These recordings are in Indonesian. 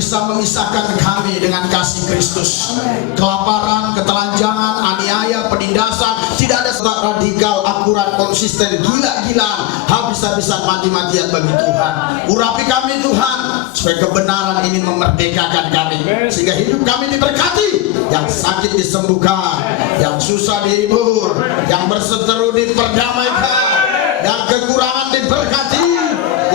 bisa memisahkan kami dengan kasih Kristus. Kelaparan, ketelanjangan, aniaya, penindasan, tidak ada radikal, akurat, konsisten, gila-gilaan, habis-habisan, mati-matian bagi Tuhan. Urapi kami Tuhan, supaya kebenaran ini memerdekakan kami, sehingga hidup kami diberkati. Yang sakit disembuhkan, yang susah dihibur, yang berseteru diperdamaikan, yang kekurangan diberkati,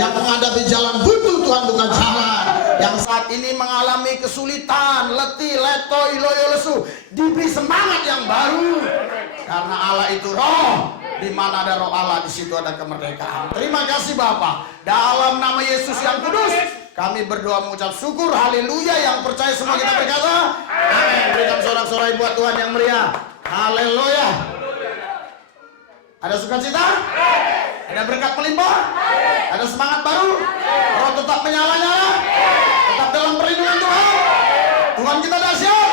yang menghadapi jalan buntu Tuhan bukan jalan, yang saat ini mengalami kesulitan, letih, letoi, loyo, lesu, diberi semangat yang baru, karena Allah itu roh. Di mana ada roh Allah, di situ ada kemerdekaan. Terima kasih Bapa. Dalam nama Yesus yang kudus, kami berdoa mengucap syukur. Haleluya. Yang percaya semua kita berkata amin. Berikan sorak-sorai buat Tuhan yang meriah. Haleluya. Ada sukacita? Ada berkat melimpah? Ada semangat baru? Roh tetap menyala-nyala? Tetap dalam perlindungan Tuhan? Tuhan kita dahsyat.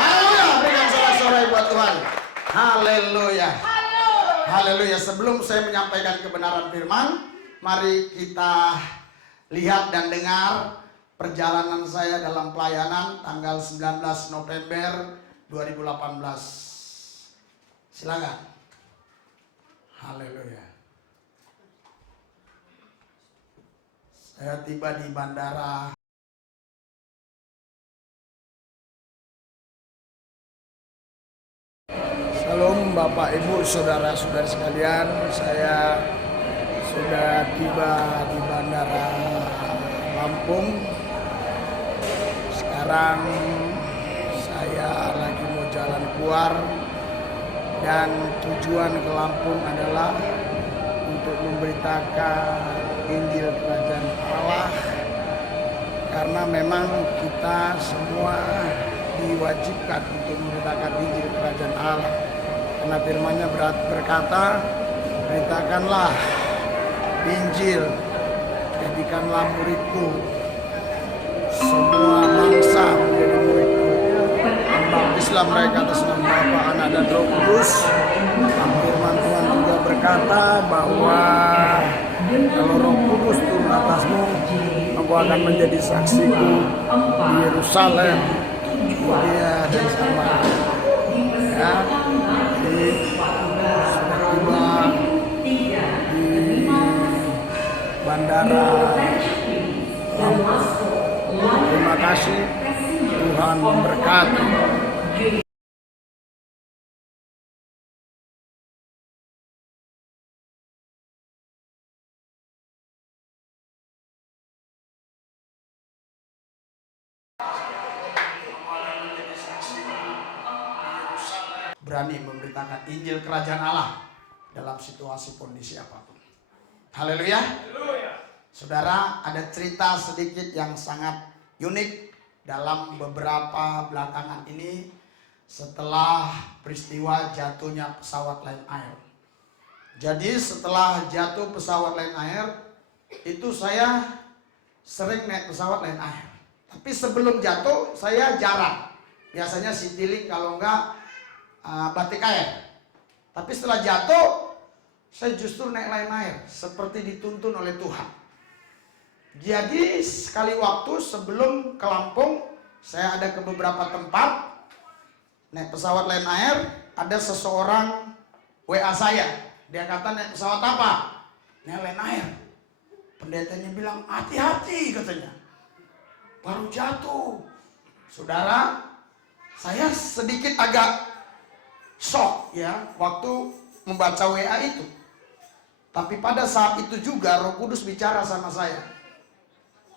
Haleluya. Berikan sorak-sorai buat Tuhan. Haleluya. Haleluya. Sebelum saya menyampaikan kebenaran firman, mari kita lihat dan dengar perjalanan saya dalam pelayanan tanggal 19 November 2018. Silakan. Haleluya. Saya tiba di bandara. Shalom Bapak Ibu Saudara-saudari sekalian, saya sudah tiba di Bandara Lampung. Sekarang saya lagi mau jalan keluar, dan tujuan ke Lampung adalah untuk memberitakan Injil Kerajaan Allah, karena memang kita semua diwajibkan untuk memberitakan Injil Kerajaan Allah. Karena firman-Nya berkata, beritakanlah Injil, jadikanlah muridku, semua bangsa menjadi muridku, baptislah mereka atas nama Bapa, Anak dan Roh Kudus. Firman Tuhan juga berkata bahwa kalau Roh Kudus turun atasmu, aku akan menjadi saksiku di Yerusalem, Yudea dan Samaria. Ya, jadi sudah tiba di bandara Lampung. Terima kasih, Tuhan memberkati. Berani memberitakan Injil Kerajaan Allah dalam situasi kondisi apapun. Haleluya. Saudara, ada cerita sedikit yang sangat unik dalam beberapa belakangan ini setelah peristiwa jatuhnya pesawat Lion Air. Jadi setelah jatuh pesawat Lion Air, itu saya sering naik pesawat Lion Air. Tapi sebelum jatuh saya jarang. Biasanya Citylink, kalau enggak Batik Air. Tapi setelah jatuh, saya justru naik Lion Air, seperti dituntun oleh Tuhan. Jadi sekali waktu sebelum ke Lampung, saya ada ke beberapa tempat naik pesawat Lion Air. Ada seseorang WA saya, dia kata, naik pesawat apa? Naik Lion Air. Pendetanya bilang, hati-hati katanya, baru jatuh. Saudara, saya sedikit agak shock ya waktu membaca WA itu. Tapi pada saat itu juga Roh Kudus bicara sama saya.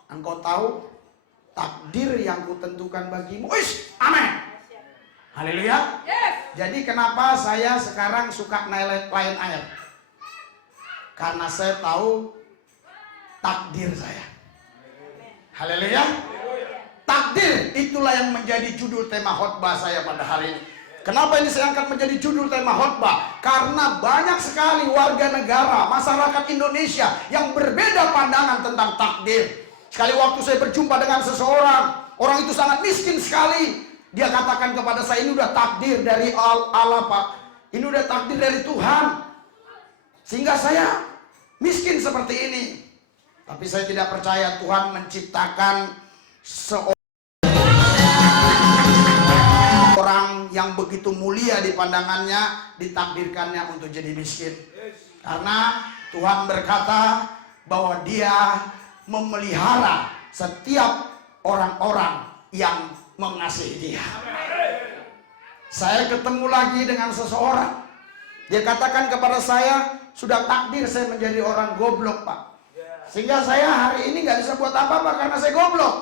Engkau tahu takdir yang kutentukan bagimu. Uish, amin. Haleluya. Jadi kenapa saya sekarang suka naik Lion Air? Karena saya tahu takdir saya. Haleluya. Takdir, itulah yang menjadi judul tema khotbah saya pada hari ini. Kenapa ini saya angkat menjadi judul tema khotbah? Karena banyak sekali warga negara, masyarakat Indonesia yang berbeda pandangan tentang takdir. Sekali waktu saya berjumpa dengan seseorang, orang itu sangat miskin sekali. Dia katakan kepada saya, ini udah takdir dari Allah Pak. Ini udah takdir dari Tuhan. Sehingga saya miskin seperti ini. Tapi saya tidak percaya Tuhan menciptakan Orang yang begitu mulia di pandangannya ditakdirkannya untuk jadi miskin. Karena Tuhan berkata bahwa Dia memelihara setiap orang-orang yang mengasihi Dia. Saya ketemu lagi dengan seseorang. Dia katakan kepada saya, sudah takdir saya menjadi orang goblok, Pak. Sehingga saya hari ini nggak bisa buat apa-apa karena saya goblok.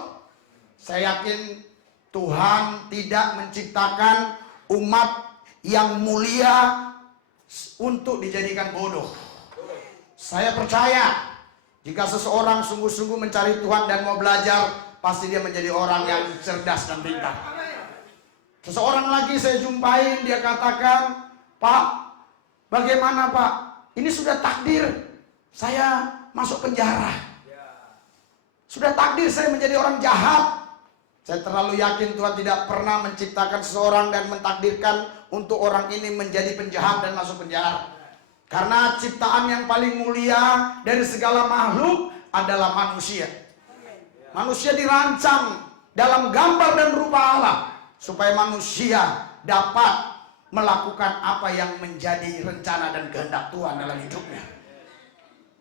Saya yakin Tuhan tidak menciptakan umat yang mulia untuk dijadikan bodoh. Saya percaya jika seseorang sungguh-sungguh mencari Tuhan dan mau belajar, pasti dia menjadi orang yang cerdas dan pintar. Seseorang lagi saya jumpai, dia katakan, Pak, bagaimana Pak? Ini sudah takdir saya masuk penjara. Sudah takdir saya menjadi orang jahat. Saya terlalu yakin Tuhan tidak pernah menciptakan seseorang dan mentakdirkan untuk orang ini menjadi penjahat dan masuk penjara. Karena ciptaan yang paling mulia dari segala makhluk adalah manusia. Manusia dirancang dalam gambar dan rupa Allah supaya manusia dapat melakukan apa yang menjadi rencana dan kehendak Tuhan dalam hidupnya.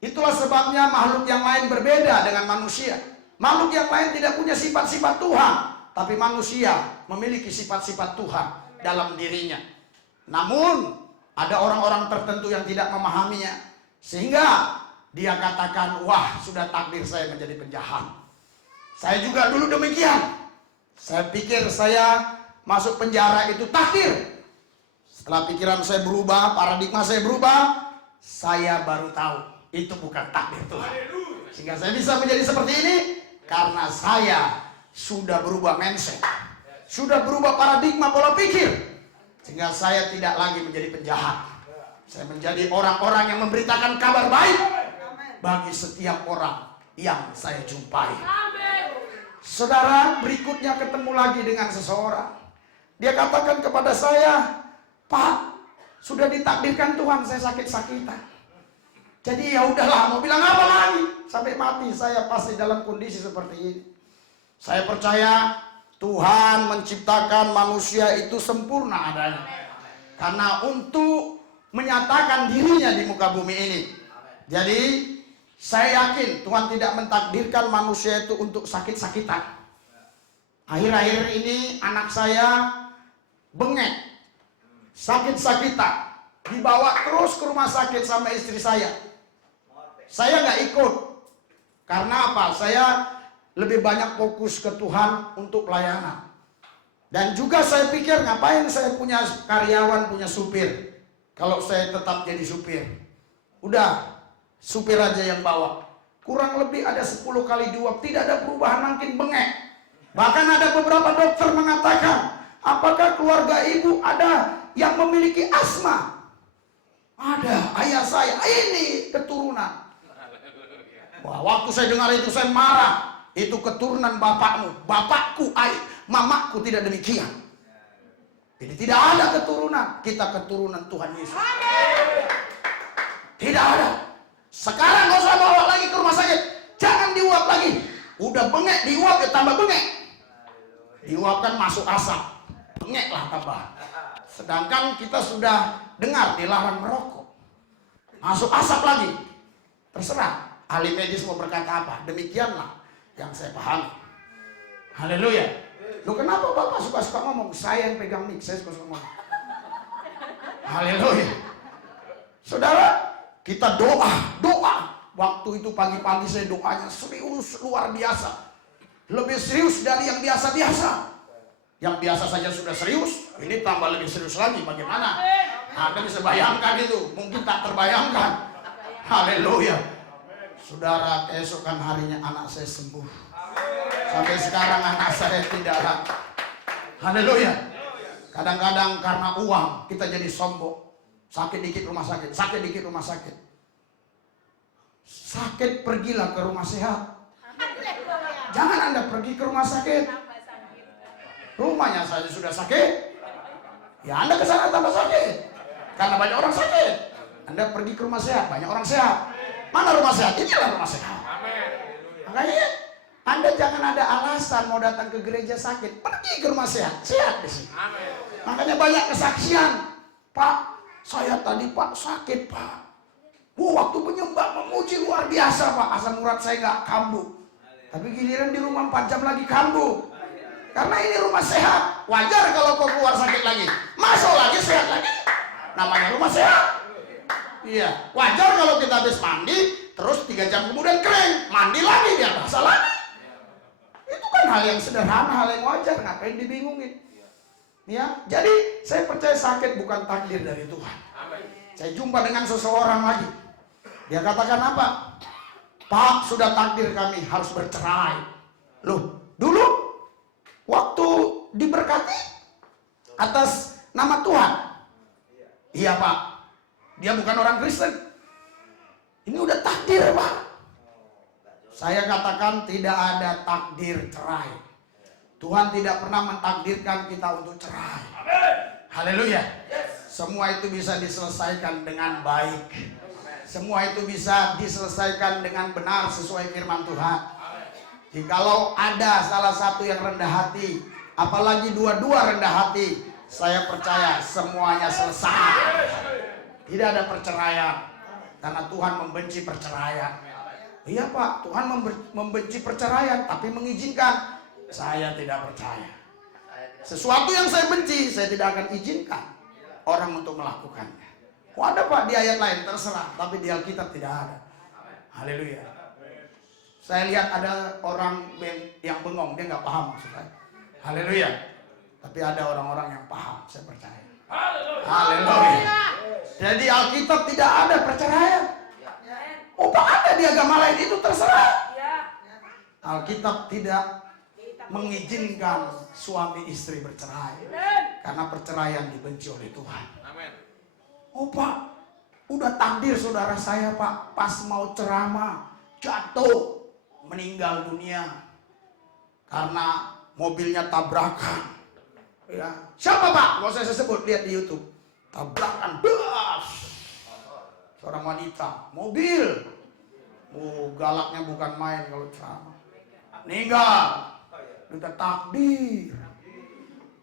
Itulah sebabnya makhluk yang lain berbeda dengan manusia. Makhluk yang lain tidak punya sifat-sifat Tuhan, tapi manusia memiliki sifat-sifat Tuhan dalam dirinya. Namun ada orang-orang tertentu yang tidak memahaminya, sehingga dia katakan, wah sudah takdir saya menjadi penjahat. Saya juga dulu demikian. Saya pikir saya masuk penjara itu takdir. Setelah pikiran saya berubah, paradigma saya berubah, saya baru tahu itu bukan takdir Tuhan. Sehingga saya bisa menjadi seperti ini karena saya sudah berubah mindset, sudah berubah paradigma pola pikir, sehingga saya tidak lagi menjadi penjahat. Saya menjadi orang-orang yang memberitakan kabar baik bagi setiap orang yang saya jumpai. Saudara, berikutnya ketemu lagi dengan seseorang. Dia katakan kepada saya, Pak, sudah ditakdirkan Tuhan saya sakit-sakitan. Jadi ya udahlah, mau bilang apa lagi? Sampai mati saya pasti dalam kondisi seperti ini. Saya percaya Tuhan menciptakan manusia itu sempurna adanya. Karena untuk menyatakan dirinya di muka bumi ini. Jadi saya yakin Tuhan tidak mentakdirkan manusia itu untuk sakit-sakitan. Akhir-akhir ini anak saya bengek, sakit-sakitan, dibawa terus ke rumah sakit sama istri saya. Saya nggak ikut. Karena apa? Saya lebih banyak fokus ke Tuhan untuk pelayanan. Dan juga saya pikir ngapain saya punya karyawan, punya supir, kalau saya tetap jadi supir. Udah, supir aja yang bawa. Kurang lebih ada 10 kali diuap, tidak ada perubahan, makin bengek. Bahkan ada beberapa dokter mengatakan, apakah keluarga ibu ada yang memiliki asma? Ada, ayah saya, ini keturunan. Wah, waktu saya dengar itu saya marah. Itu keturunan bapakmu, bapakku, mamaku tidak demikian. Jadi tidak ada keturunan, kita keturunan Tuhan Yesus. Tidak ada. Sekarang gak usah bawa lagi ke rumah sakit, jangan diuap lagi. Udah bengek, diuap ya tambah bengek. Diuapkan masuk asap, bengeklah tambah. Sedangkan kita sudah dengar dilarang merokok, masuk asap lagi. Terserah ahli medis mau berkata apa, demikianlah yang saya pahami. Haleluya. Loh kenapa Bapak suka-suka ngomong? Saya yang pegang mic, saya suka-suka ngomong. Haleluya. Saudara, kita doa. Waktu itu pagi-pagi saya doanya serius luar biasa. Lebih serius dari yang biasa-biasa. Yang biasa saja sudah serius, ini tambah lebih serius lagi. Bagaimana? Anda bisa bayangkan itu, mungkin tak terbayangkan. Haleluya. Saudara, keesokan harinya anak saya sembuh. Sampai sekarang anak saya tidak lagi. Haleluya. Kadang-kadang karena uang kita jadi sombong. Sakit dikit rumah sakit, sakit dikit rumah sakit. Sakit pergilah ke rumah sehat. Jangan Anda pergi ke rumah sakit. Rumahnya saja sudah sakit. Ya Anda ke sana tambah sakit. Karena banyak orang sakit. Anda pergi ke rumah sehat, banyak orang sehat. Mana rumah sehat? Inilah rumah sehat. Makanya Anda jangan ada alasan mau datang ke gereja sakit. Pergi ke rumah sehat. Sehat di sini. Makanya banyak kesaksian. Pak, saya tadi Pak sakit Pak. Waktu menyembah memuji luar biasa Pak. Asam urat saya nggak kambuh. Tapi giliran di rumah 4 jam lagi kambuh. Karena ini rumah sehat. Wajar kalau kau keluar sakit lagi. Masuk lagi sehat lagi. Namanya rumah sehat. Iya. Wajar kalau kita habis mandi. Terus 3 jam kemudian kering. Mandi lagi biar basah lagi. Itu kan hal yang sederhana, hal yang wajar, ngapain dibingungin? Ya, jadi saya percaya sakit bukan takdir dari Tuhan. Saya jumpa dengan seseorang lagi. Dia katakan apa? Pak, sudah takdir kami harus bercerai. Loh, dulu waktu diberkati atas nama Tuhan. Iya Pak, dia bukan orang Kristen. Ini udah takdir Pak. Saya katakan tidak ada takdir cerai. Tuhan tidak pernah mentakdirkan kita untuk cerai. Haleluya. Semua itu bisa diselesaikan dengan baik. Semua itu bisa diselesaikan dengan benar sesuai firman Tuhan. Jikalau ada salah satu yang rendah hati, apalagi dua-dua rendah hati, saya percaya semuanya selesai. Tidak ada perceraian. Karena Tuhan membenci perceraian. Iya Pak, Tuhan membenci perceraian, tapi mengizinkan. Saya tidak percaya. Sesuatu yang saya benci, saya tidak akan izinkan orang untuk melakukannya. Ada Pak di ayat lain, terserah. Tapi di Alkitab tidak ada. Haleluya. Saya lihat ada orang yang bengong, dia nggak paham maksud saya. Haleluya. Tapi ada orang-orang yang paham, saya percaya. Haleluya. Jadi Alkitab tidak ada perceraian. Pak ada di agama lain, itu terserah. Alkitab tidak mengizinkan suami istri bercerai. Karena perceraian dibenci oleh Tuhan. Pak, udah takdir saudara saya Pak, pas mau ceramah jatuh, meninggal dunia karena mobilnya tabrakan. Ya. Siapa Pak? Mau saya sebut, lihat di YouTube. Tabrakan bas. Seorang wanita, mobil. Galaknya bukan main kalau ceramah. Meninggal. Udah takdir.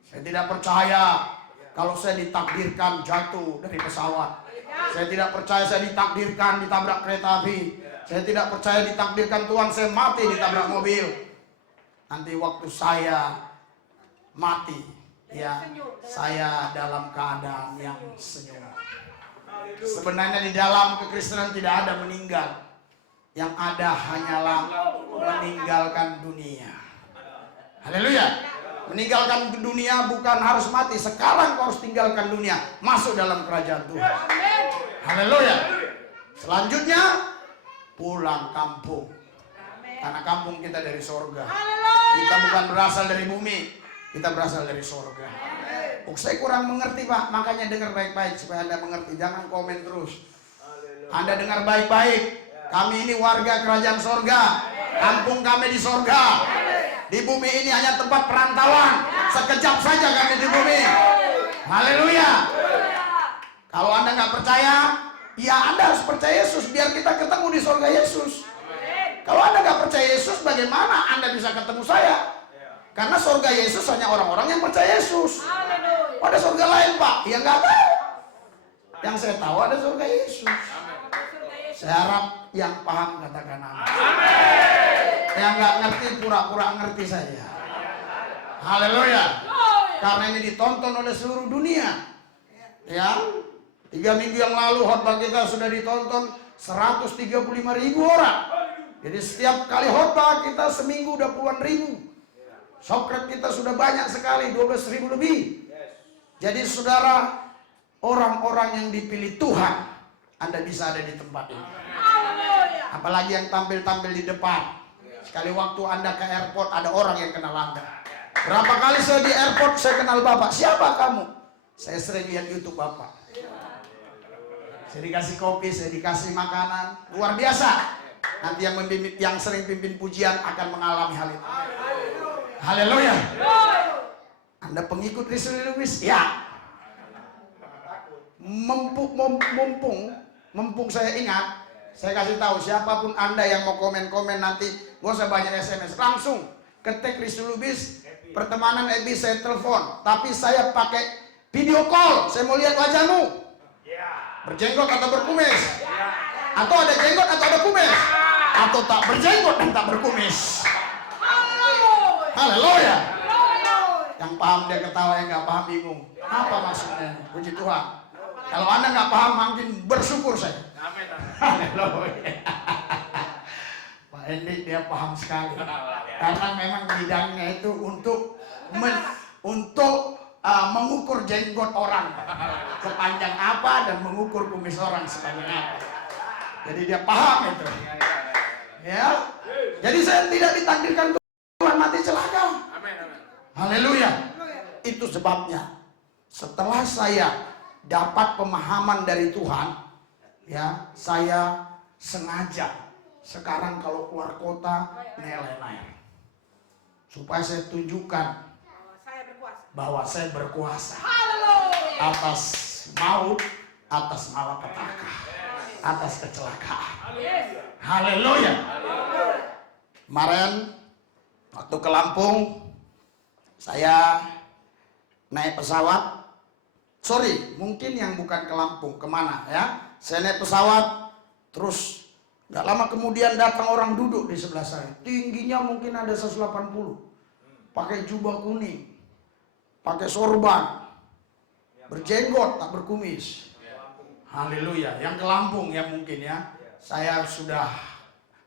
Saya tidak percaya kalau saya ditakdirkan jatuh dari pesawat. Saya tidak percaya saya ditakdirkan ditabrak kereta api. Saya tidak percaya ditakdirkan Tuhan saya mati ditabrak mobil. Nanti waktu saya mati, ya saya dalam keadaan yang senyum. Sebenarnya di dalam kekristenan tidak ada meninggal. Yang ada hanyalah meninggalkan dunia. Haleluya. Meninggalkan dunia bukan harus mati. Sekarang kau harus tinggalkan dunia, masuk dalam kerajaan Tuhan. Haleluya. Selanjutnya pulang kampung. Karena kampung kita dari sorga. Kita bukan berasal dari bumi, kita berasal dari sorga. Saya kurang mengerti Pak, makanya dengar baik-baik supaya Anda mengerti. Jangan komen terus. Anda dengar baik-baik. Kami ini warga kerajaan sorga. Kampung kami di sorga. Di bumi ini hanya tempat perantauan. Sekejap saja kami di bumi. Haleluya. Kalau Anda nggak percaya, ya Anda harus percaya Yesus biar kita ketemu di sorga Yesus. Kalau Anda nggak percaya Yesus, bagaimana Anda bisa ketemu saya? Karena sorga Yesus hanya orang-orang yang percaya Yesus. Ada sorga lain Pak? Ya nggak tahu. Yang saya tahu ada sorga Yesus. Saya harap yang paham katakan amin. Yang nggak ngerti pura-pura ngerti saja. Haleluya. Karena ini ditonton oleh seluruh dunia. Ya, 3 minggu yang lalu khotbah kita sudah ditonton 135.000 orang. Jadi setiap kali khotbah kita seminggu udah puluhan ribu. Subscribe kita sudah banyak sekali, 12.000 lebih. Jadi saudara, orang-orang yang dipilih Tuhan, Anda bisa ada di tempat ini. Apalagi yang tampil-tampil di depan. Sekali waktu Anda ke airport, ada orang yang kenal Anda. Berapa kali saya di airport, saya kenal Bapak. Siapa kamu? Saya sering lihat YouTube Bapak. Saya dikasih kopi, saya dikasih makanan. Luar biasa. Nanti yang sering pimpin pujian akan mengalami hal itu. Haleluya. Anda pengikut Rishi Lewis? Ya. Mumpung saya ingat, saya kasih tahu siapapun Anda yang mau komen-komen nanti Gak usah banyak SMS, langsung ketik Rizky Lubis, pertemanan Ebi, saya telepon. Tapi saya pakai video call, saya mau lihat wajahmu. Berjenggot atau berkumis? Atau ada jenggot atau ada kumis? Atau tak berjenggot dan tak berkumis? Haleluya. Yang paham dia ketawa, yang nggak paham bingung. Apa maksudnya? Puji Tuhan. Kalau Anda nggak paham, makin bersyukur saya. Haleluya. Pak Endi dia paham sekali. Karena memang bidangnya itu untuk mengukur jenggot orang sepanjang apa dan mengukur kumis orang sepanjang apa. Jadi dia paham itu. Ya. Jadi saya tidak ditakdirkan Tuhan mati celaka. Haleluya. Itu sebabnya setelah saya dapat pemahaman dari Tuhan, ya, saya sengaja sekarang kalau keluar kota naik, supaya saya tunjukkan bahwa saya berkuasa atas maut, atas malapetaka, atas kecelakaan. Haleluya. Kemarin waktu ke Lampung, saya naik pesawat. Sorry, mungkin yang bukan ke Lampung, kemana ya? Saya naik pesawat, terus gak lama kemudian datang orang duduk di sebelah saya. Tingginya mungkin ada 180, pakai jubah kuning, pakai sorban, berjenggot tak berkumis. Haleluya. Yang ke Lampung ya mungkin ya. Saya sudah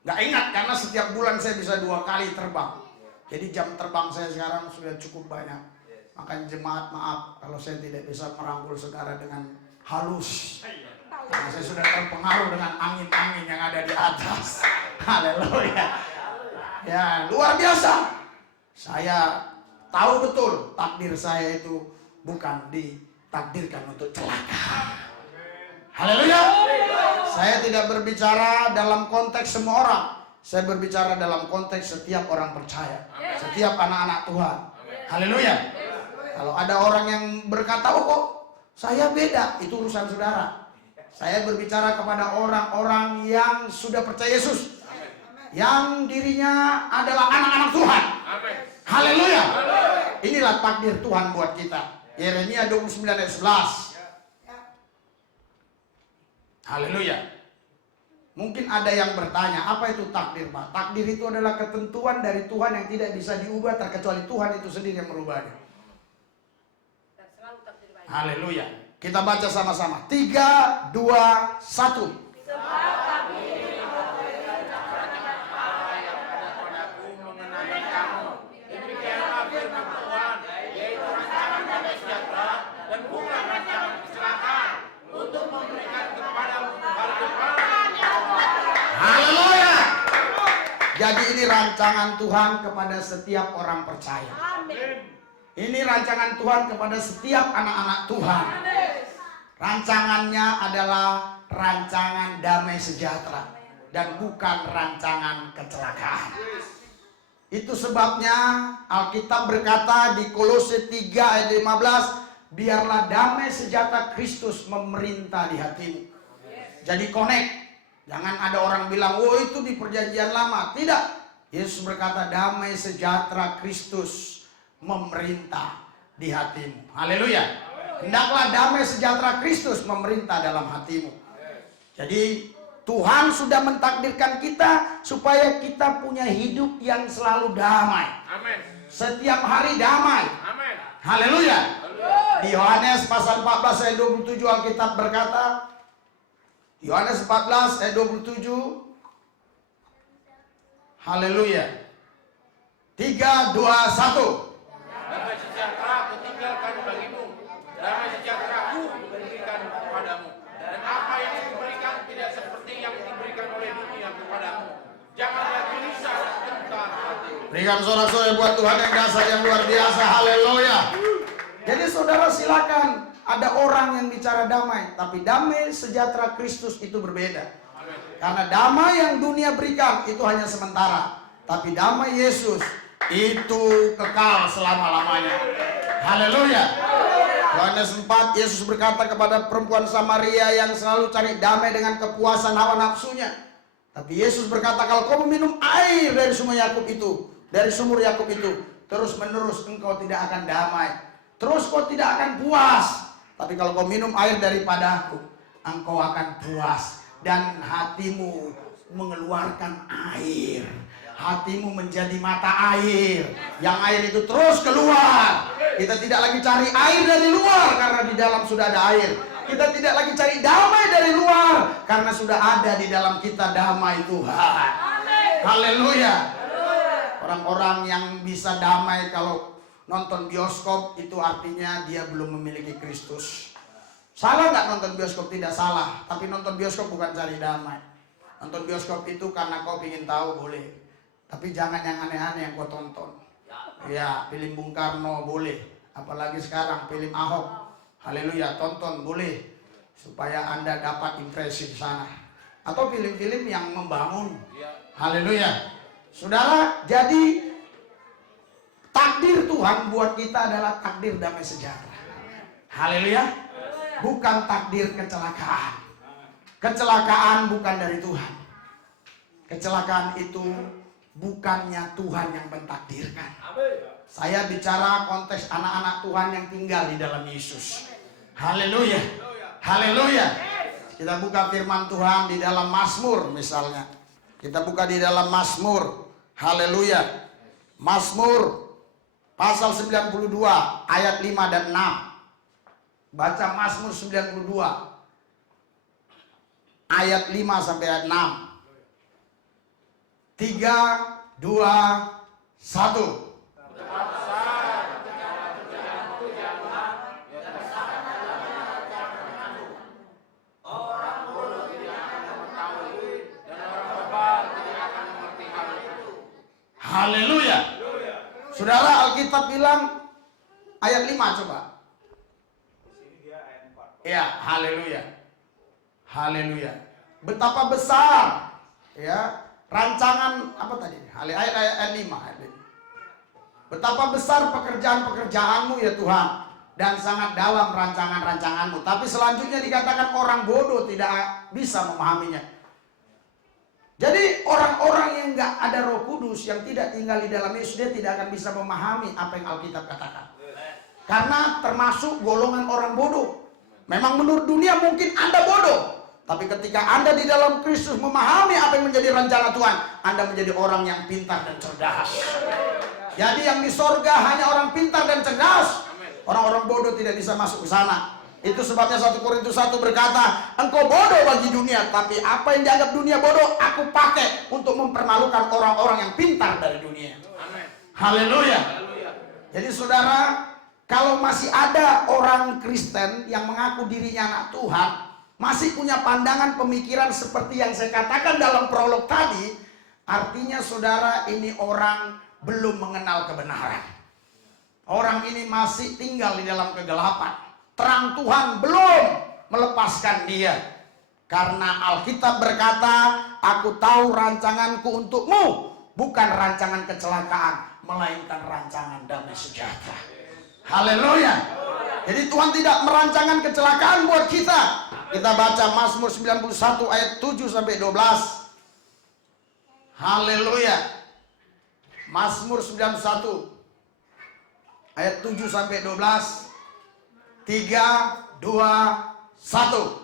nggak ingat karena setiap bulan saya bisa 2 kali terbang. Jadi jam terbang saya sekarang sudah cukup banyak. Makanya jemaat maaf kalau saya tidak bisa merangkul saudara dengan halus. Karena saya sudah terpengaruh dengan angin-angin yang ada di atas. Haleluya. Ya luar biasa. Saya tahu betul takdir saya itu bukan ditakdirkan untuk celaka. Haleluya. Saya tidak berbicara dalam konteks semua orang. Saya berbicara dalam konteks setiap orang percaya. Setiap anak-anak Tuhan. Haleluya. Kalau ada orang yang berkata, oh kok saya beda, itu urusan saudara. Saya berbicara kepada orang-orang yang sudah percaya Yesus. Yang dirinya adalah anak-anak Tuhan. Haleluya. Inilah takdir Tuhan buat kita. Yeremia 29 ayat 11. Haleluya. Mungkin ada yang bertanya, apa itu takdir, Pak? Takdir itu adalah ketentuan dari Tuhan yang tidak bisa diubah terkecuali Tuhan itu sendiri yang merubahnya. Haleluya. Kita baca sama-sama. 3, 2, 1. Jadi ini rancangan Tuhan kepada setiap orang percaya. Amin. Ini rancangan Tuhan kepada setiap anak-anak Tuhan. Rancangannya adalah rancangan damai sejahtera dan bukan rancangan kecelakaan. Itu sebabnya Alkitab berkata di Kolose 3 ayat 15, biarlah damai sejahtera Kristus memerintah di hatimu. Jadi connect. Jangan ada orang bilang, oh itu di perjanjian lama. Tidak. Yesus berkata, damai sejahtera Kristus memerintah di hatimu. Haleluya. Hendaklah damai sejahtera Kristus memerintah dalam hatimu. Jadi Tuhan sudah mentakdirkan kita supaya kita punya hidup yang selalu damai. Amin. Setiap hari damai. Amin. Haleluya. Di Yohanes pasal 14 ayat 27 Alkitab berkata, Yohanes 14 ayat 27. Haleluya. 3, 2, 1. Damai sejahtera aku tinggalkan bagimu. Damai sejahtera aku berikan kepadamu. Dan apa yang diberikan tidak seperti yang diberikan oleh dunia kepadamu. Janganlah gelisah dan gentar hati. Berikan sorak-sorai buat Tuhan yang dasar yang luar biasa. Haleluya. Jadi saudara silakan. Ada orang yang bicara damai, tapi damai sejahtera Kristus itu berbeda. Karena damai yang dunia berikan itu hanya sementara, tapi damai Yesus itu kekal selama-lamanya. Haleluya. Yohanes 4, Yesus berkata kepada perempuan Samaria yang selalu cari damai dengan kepuasan hawa nafsunya. Tapi Yesus berkata, kalau kau meminum air dari sumur Yakub itu, terus menerus engkau tidak akan damai. Terus kau tidak akan puas. Tapi kalau kau minum air daripada aku, engkau akan puas. Dan hatimu mengeluarkan air. Hatimu menjadi mata air. Yang air itu terus keluar. Kita tidak lagi cari air dari luar karena di dalam sudah ada air. Kita tidak lagi cari damai dari luar karena sudah ada di dalam kita damai Tuhan. Haleluya. Orang-orang yang bisa damai kalau nonton bioskop itu artinya dia belum memiliki Kristus. Salah nggak nonton bioskop? Tidak salah. Tapi nonton bioskop bukan cari damai. Nonton bioskop itu karena kau ingin tahu boleh. Tapi jangan yang aneh-aneh yang kau tonton. Ya, film Bung Karno boleh. Apalagi sekarang film Ahok. Haleluya, tonton boleh. Supaya Anda dapat impresi di sana. Atau film-film yang membangun. Haleluya. Saudara, jadi takdir Tuhan buat kita adalah takdir damai sejahtera. Haleluya. Bukan takdir kecelakaan. Kecelakaan bukan dari Tuhan. Kecelakaan itu bukannya Tuhan yang mentakdirkan. Saya bicara konteks anak-anak Tuhan yang tinggal di dalam Yesus. Haleluya. Haleluya. Kita buka firman Tuhan di dalam Mazmur misalnya. Kita buka di dalam Mazmur. Haleluya. Mazmur pasal 92 ayat 5 dan 6. Baca Mazmur 92 ayat 5 sampai ayat 6. 3, 2, 1. Haleluya. Saudara, Alkitab bilang ayat 5 coba. Ya, haleluya. Haleluya. Betapa besar ya rancangan apa tadi? Ayat 5. Betapa besar pekerjaan-pekerjaanmu ya Tuhan, dan sangat dalam rancangan-rancanganmu. Tapi selanjutnya dikatakan orang bodoh tidak bisa memahaminya. Jadi orang-orang yang nggak ada Roh Kudus, yang tidak tinggal di dalam Yesus, dia tidak akan bisa memahami apa yang Alkitab katakan. Karena termasuk golongan orang bodoh. Memang menurut dunia mungkin Anda bodoh, tapi ketika Anda di dalam Kristus memahami apa yang menjadi rencana Tuhan, Anda menjadi orang yang pintar dan cerdas. Jadi yang di sorga hanya orang pintar dan cerdas. Orang-orang bodoh tidak bisa masuk ke sana. Itu sebabnya 1 Korintus 1 berkata, engkau bodoh bagi dunia, tapi apa yang dianggap dunia bodoh, aku pakai untuk mempermalukan orang-orang yang pintar dari dunia. Haleluya. Jadi saudara, kalau masih ada orang Kristen yang mengaku dirinya anak Tuhan, masih punya pandangan pemikiran seperti yang saya katakan dalam prolog tadi, artinya saudara, ini orang belum mengenal kebenaran. Orang ini masih tinggal di dalam kegelapan. Terang Tuhan belum melepaskan dia. Karena Alkitab berkata, aku tahu rancanganku untukmu, bukan rancangan kecelakaan, melainkan rancangan damai sejahtera. Haleluya. Jadi Tuhan tidak merancangkan kecelakaan buat kita. Kita baca Mazmur 91 ayat 7 sampai 12. Haleluya. Mazmur 91 ayat 7 sampai 12. 3, 2, 1.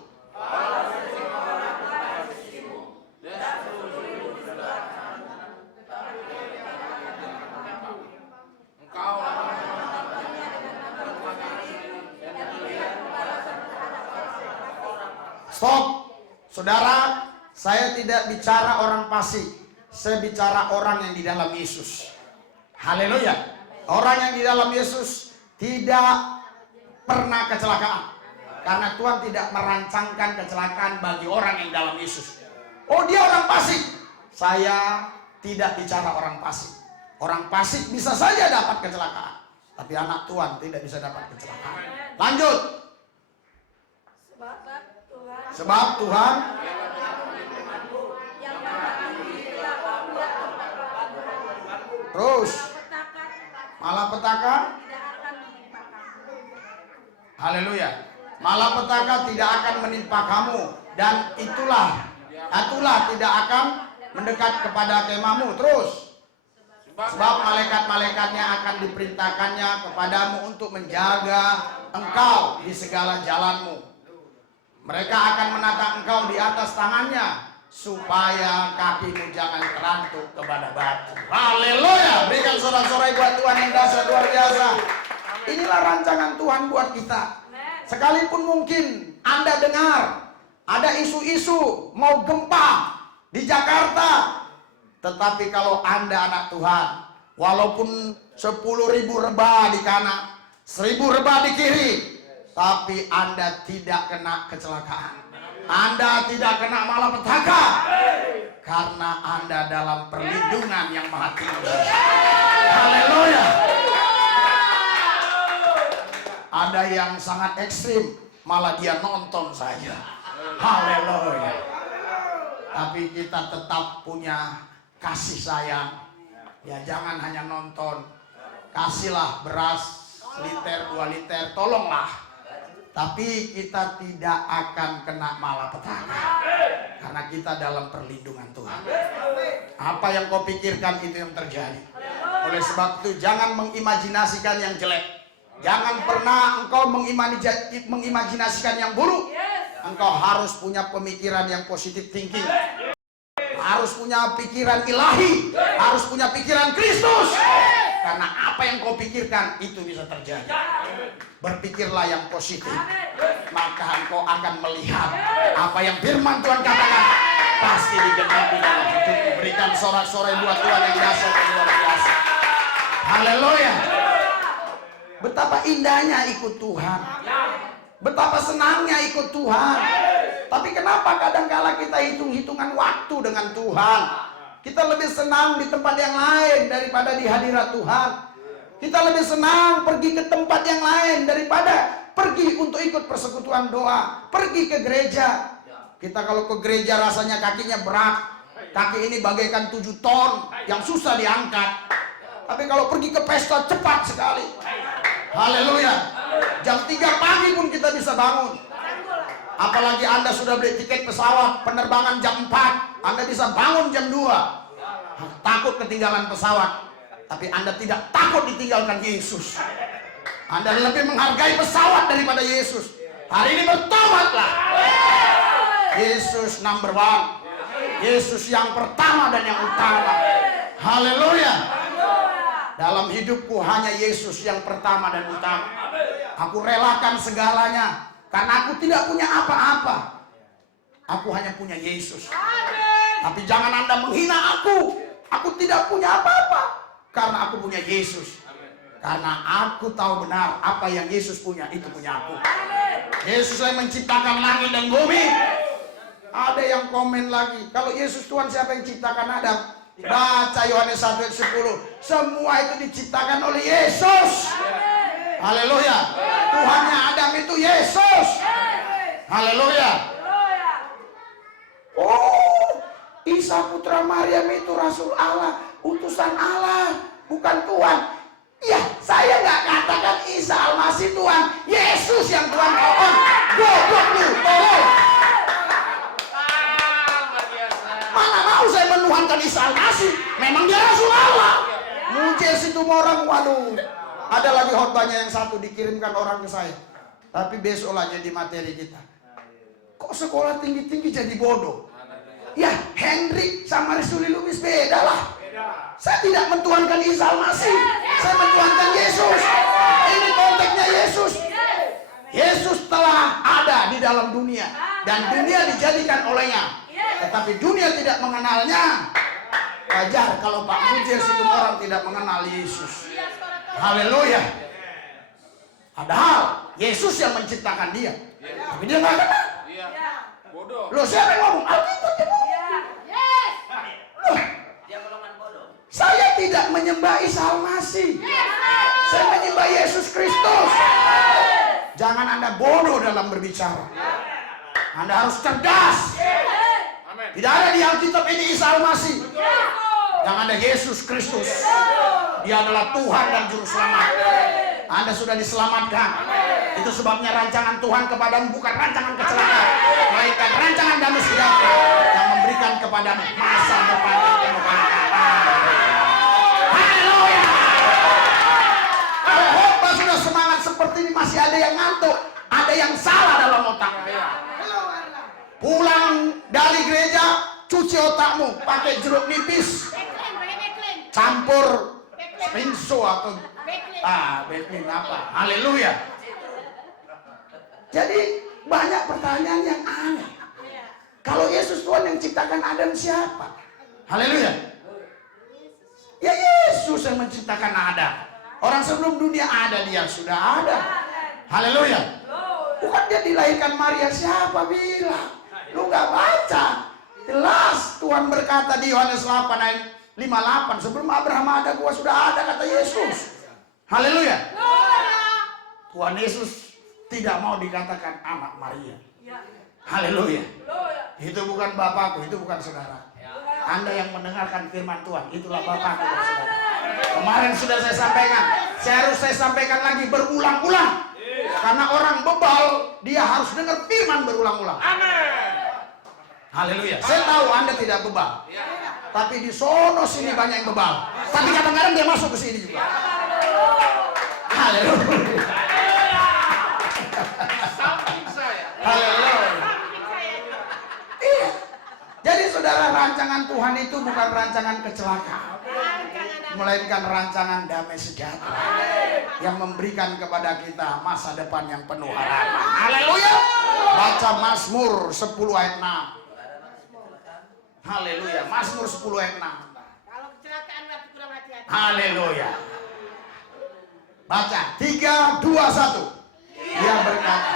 Stop. Saudara, saya tidak bicara orang fasik. Saya bicara orang yang di dalam Yesus. Haleluya. Orang yang di dalam Yesus tidak pernah kecelakaan. Karena Tuhan tidak merancangkan kecelakaan bagi orang yang dalam Yesus. Oh, dia orang fasik. Saya tidak bicara orang fasik. Orang fasik bisa saja dapat kecelakaan, tapi anak Tuhan tidak bisa dapat kecelakaan. Lanjut. Sebab Tuhan terus malapetaka. Haleluya. Malapetaka tidak akan menimpa kamu, dan itulah Itulah tidak akan mendekat kepada kemahmu. Terus. Sebab malaikat-malaikatnya akan diperintahkannya kepadamu untuk menjaga engkau di segala jalanmu. Mereka akan menatang engkau di atas tangannya, supaya kakimu jangan terantuk kepada batu. Haleluya. Berikan sorak-sorai buat Tuhan yang dahsyat luar biasa. Inilah rancangan Tuhan buat kita. Sekalipun mungkin Anda dengar ada isu-isu mau gempa di Jakarta, tetapi kalau Anda anak Tuhan, walaupun 10.000 rebah di kanan, 1.000 rebah di kiri, tapi Anda tidak kena kecelakaan. Anda tidak kena malapetaka, karena Anda dalam perlindungan yang maha tinggi. Haleluya. Ada yang sangat ekstrim, malah dia nonton saja. Haleluya. Tapi kita tetap punya kasih sayang. Ya jangan hanya nonton. Kasihlah beras liter 2 liter, tolonglah. Tapi kita tidak akan kena malapetaka, karena kita dalam perlindungan Tuhan. Apa yang kau pikirkan itu yang terjadi. Oleh sebab itu jangan mengimajinasikan yang jelek. Jangan pernah engkau mengimajinasikan yang buruk. Engkau harus punya pemikiran yang positif thinking. Harus punya pikiran ilahi, harus punya pikiran Kristus. Karena apa yang kau pikirkan itu bisa terjadi. Berpikirlah yang positif, maka engkau akan melihat apa yang firman Tuhan katakan pasti digenapi dalam hidupmu. Berikan sorak-sorai buat Tuhan yang dahsyat dan luar biasa. Haleluya. Betapa indahnya ikut Tuhan. Betapa senangnya ikut Tuhan. Tapi kenapa kadang-kala kita hitung-hitungan waktu dengan Tuhan? Kita lebih senang di tempat yang lain daripada di hadirat Tuhan. Kita lebih senang pergi ke tempat yang lain daripada pergi untuk ikut persekutuan doa, pergi ke gereja. Kita kalau ke gereja rasanya kakinya berat. Kaki ini bagaikan 7 ton yang susah diangkat. Tapi kalau pergi ke pesta cepat sekali. Haleluya. Jam 3 pagi pun kita bisa bangun. Apalagi Anda sudah beli tiket pesawat penerbangan jam 4, Anda bisa bangun jam 2. Takut ketinggalan pesawat, tapi Anda tidak takut ditinggalkan Yesus. Anda lebih menghargai pesawat daripada Yesus. Hari ini bertobatlah. Yesus number 1. Yesus yang pertama dan yang utama. Haleluya. Dalam hidupku hanya Yesus yang pertama dan utama. Aku relakan segalanya. Karena aku tidak punya apa-apa. Aku hanya punya Yesus. Tapi jangan Anda menghina aku. Aku tidak punya apa-apa. Karena aku punya Yesus. Karena aku tahu benar apa yang Yesus punya, itu punya aku. Yesus yang menciptakan langit dan bumi. Ada yang komen lagi, kalau Yesus Tuhan siapa yang ciptakan Adam? Baca Yohanes 1 ayat 10. Semua itu diciptakan oleh Yesus. Haleluya. Tuhannya Adam itu Yesus. Haleluya. Oh, Isa putra Maryam itu Rasul Allah, utusan Allah, bukan Tuhan. Ya, saya nggak katakan Isa Al-Masih Tuhan, Yesus yang Tuhan. Goblok lu, tolong. Mana mau saya menuhankan Isa Al-Masih? Memang dia Rasul Allah. Muncul situ orang, waduh. Ada lagi khotbahnya yang satu dikirimkan orang ke saya. Tapi besok lah jadi materi kita. Kok sekolah tinggi-tinggi jadi bodoh? Ya, Hendrik sama Resuli Lubis beda lah. Saya tidak mentuhankan Isa Al-Masih. Saya mentuhankan Yesus. Ini konteksnya Yesus. Yesus telah ada di dalam dunia. Dan dunia dijadikan olehnya. Tetapi dunia tidak mengenalnya. Wajar kalau Pak Mujir situ orang tidak mengenal Yesus. Haleluya. Padahal Yesus yang menciptakan dia. Tapi dia nggak kenal. Loh, siapa yang ngomong? Alkitab yang ngomong. Loh, saya tidak menyembah Isa Al-Masih. Saya menyembah Yesus Kristus. Jangan Anda bodoh dalam berbicara. Anda harus cerdas. Tidak ada di Alkitab ini Isa Al-Masih. Yang ada Yesus Kristus. Dia adalah Tuhan dan Juru Selamat. Anda sudah diselamatkan. Itu sebabnya rancangan Tuhan kepadamu bukan rancangan kecelakaan, melainkan rancangan damai sejahtera yang memberikan kepadamu masa depan yang penuh harapan. Haleluya. Kalau khotbah sudah semangat seperti ini masih ada yang ngantuk, ada yang salah dalam otaknya. Pulang dari gereja, cuci otakmu pakai jeruk nipis, campur rinso atau baking apa. Haleluya. Jadi banyak pertanyaan yang aneh. Kalau Yesus Tuhan yang ciptakan Adam, siapa? Haleluya. Ya Yesus yang menciptakan Adam. Orang sebelum dunia ada, dia sudah ada. Haleluya. Bukan dia dilahirkan Maria, siapa bilang? Lu gak baca. Jelas Tuhan berkata di Yohanes 8 ayat 58, sebelum Abraham ada, gua sudah ada, kata Yesus. Haleluya. Tuhan Yesus tidak mau dikatakan anak Maria. Haleluya. Itu bukan bapakku, itu bukan saudara. Anda yang mendengarkan firman Tuhan, itulah bapakku dan saudara. Kemarin sudah saya sampaikan, harus saya sampaikan lagi berulang-ulang. Karena orang bebal, dia harus dengar firman berulang-ulang. Haleluya. Saya tahu Anda tidak bebal, tapi di sono sini banyak yang bebal. Tapi kadang-kadang dia masuk ke sini juga. Haleluya. Haleluya. Iya. Jadi saudara, rancangan Tuhan itu bukan rancangan kecelakaan, melainkan rancangan damai sejahtera yang memberikan kepada kita masa depan yang penuh harapan. Haleluya. Baca Mazmur 10 ayat 6. Haleluya. Mazmur 10 ayat 6. Kalau kecelakaan berarti kurang hati-hati. Haleluya. Baca 3, 2, 1. Dia berkata,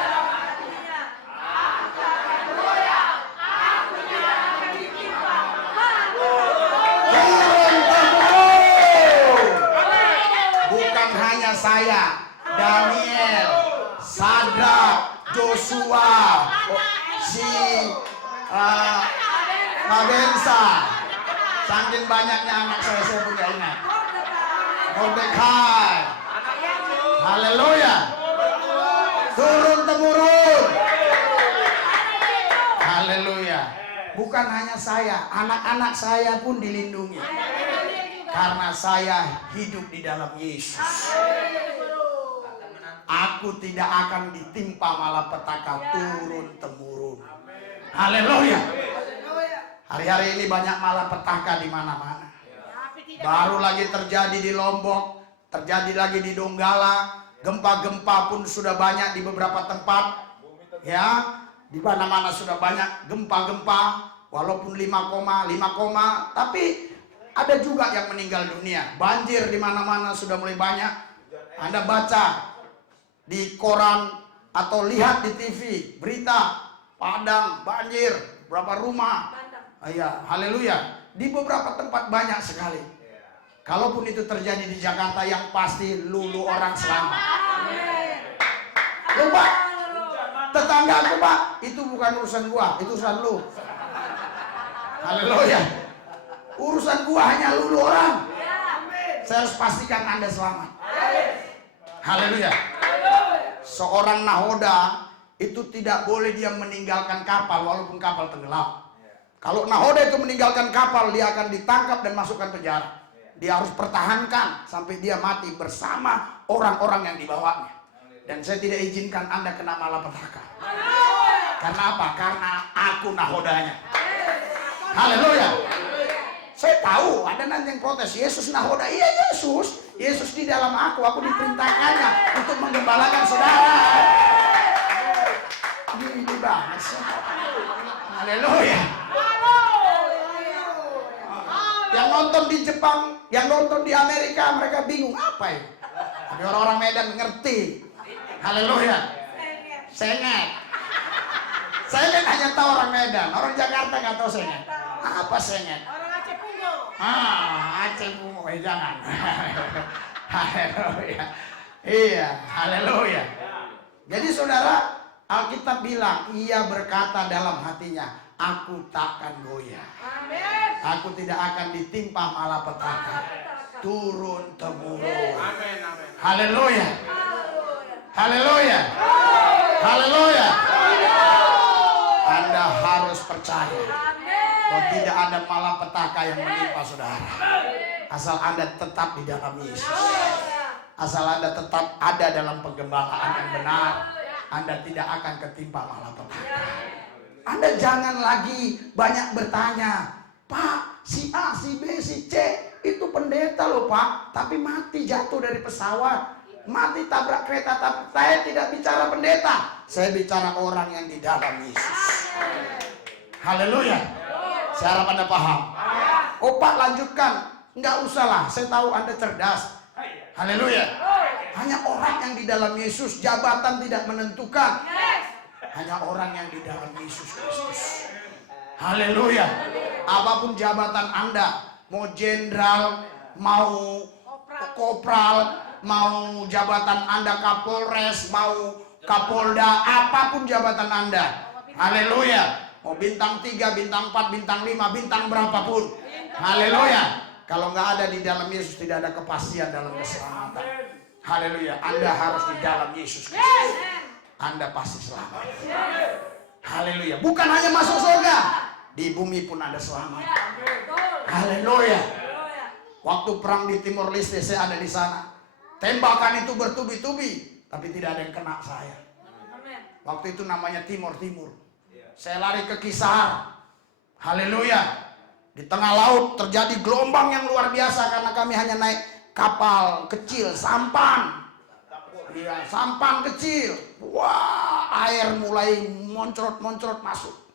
bukan hanya saya, Daniel, Sadrak, Joshua, si Magensa, saking banyaknya anak saya punya ingat. Mordekai. Haleluya. Turun temurun. Haleluya. Bukan hanya saya, anak-anak saya pun dilindungi. Karena saya hidup di dalam Yesus. Aku tidak akan ditimpa malapetaka turun temurun. Haleluya. Hari-hari ini banyak malapetaka di mana-mana. Baru lagi terjadi di Lombok, terjadi lagi di Donggala, gempa-gempa pun sudah banyak di beberapa tempat. Ya, di mana-mana sudah banyak gempa-gempa, walaupun 5,5, tapi ada juga yang meninggal dunia. Banjir di mana-mana sudah mulai banyak. Anda baca di koran atau lihat di TV berita Padang banjir, berapa rumah. Ya, haleluya. Di beberapa tempat banyak sekali. Kalaupun itu terjadi di Jakarta, yang pasti lulu orang selamat. Lu Pak, tetangga aku Pak, itu bukan urusan gua, itu urusan lu. Haleluya. Urusan gua hanya lulu orang. Saya harus pastikan Anda selamat. Haleluya. Seorang nahoda itu tidak boleh dia meninggalkan kapal walaupun kapal tenggelam. Kalau nahoda itu meninggalkan kapal, dia akan ditangkap dan masukkan penjara. Dia harus pertahankan sampai dia mati bersama orang-orang yang dibawanya. Dan saya tidak izinkan Anda kena malapetaka. Karena apa? Karena aku nahodanya. Haleluya. Saya tahu ada nanti yang protes, Yesus nahoda. Iya Yesus. Yesus di dalam aku diperintahkannya untuk menggembalakan saudara. Ini banget sih. Haleluya. Yang nonton di Jepang, yang nonton di Amerika, mereka bingung apa ya? Tapi orang-orang Medan ngerti. Haleluya. Sengit. Sengit hanya tahu orang Medan, orang Jakarta nggak tahu sengit. Apa sengit? Orang Aceh Pungo. Aceh Pungo, jangan. Haleluya. Iya, haleluya. Jadi saudara, Alkitab bilang, ia berkata dalam hatinya, aku takkan goyah. Amin. Aku tidak akan ditimpa malapetaka turun temurun. Haleluya. Haleluya. Haleluya. Anda harus percaya bahwa tidak ada malapetaka yang menimpa saudara. Asal Anda tetap di dalam Yesus. Asal Anda tetap ada dalam penggembalaan yang benar, Anda tidak akan ketimpa malapetaka. Anda jangan lagi banyak bertanya, Pak, si A, si B, si C itu pendeta loh Pak, tapi mati jatuh dari pesawat, mati tabrak kereta. Tapi saya tidak bicara pendeta, saya bicara orang yang di dalam Yesus. Haleluya. Saya harap Anda paham. Oh Pak, lanjutkan. Enggak usah lah, saya tahu Anda cerdas. Haleluya. Hanya orang yang di dalam Yesus, jabatan tidak menentukan. Hanya orang yang di dalam Yesus Kristus. Haleluya. Apapun jabatan Anda, mau jenderal, mau kopral, mau jabatan Anda Kapolres, mau Kapolda, apapun jabatan Anda. Haleluya. Mau bintang 3, bintang 4, bintang 5, bintang berapapun. Haleluya. Kalau nggak ada di dalam Yesus, tidak ada kepastian dalam keselamatan. Haleluya. Anda harus di dalam Yesus Kristus. Anda pasti selamat. Haleluya. Bukan hanya masuk surga, di bumi pun ada selamat. Haleluya. Waktu perang di Timor Leste, saya ada di sana. Tembakan itu bertubi-tubi, tapi tidak ada yang kena saya. Waktu itu namanya Timor. Saya lari ke Kisar. Haleluya. Di tengah laut terjadi gelombang yang luar biasa karena kami hanya naik kapal kecil, sampan. Iya, sampan kecil. Wah, air mulai moncrot masuk.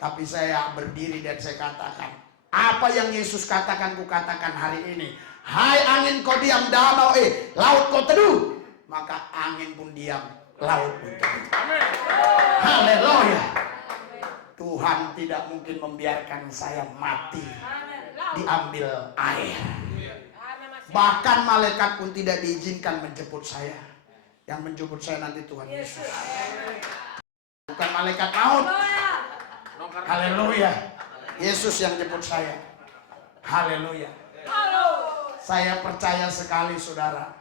Tapi saya berdiri dan saya katakan, apa yang Yesus katakan, ku katakan hari ini. Hai angin kau diam, danau laut kau teduh. Maka angin pun diam, laut pun teduh. Haleluya. Tuhan tidak mungkin membiarkan saya mati diambil air. Bahkan malaikat pun tidak diizinkan menjemput saya. Yang menjemput saya nanti Tuhan Yesus. Bukan malaikat maut. Haleluya. Yesus yang jemput saya. Haleluya. Saya percaya sekali saudara.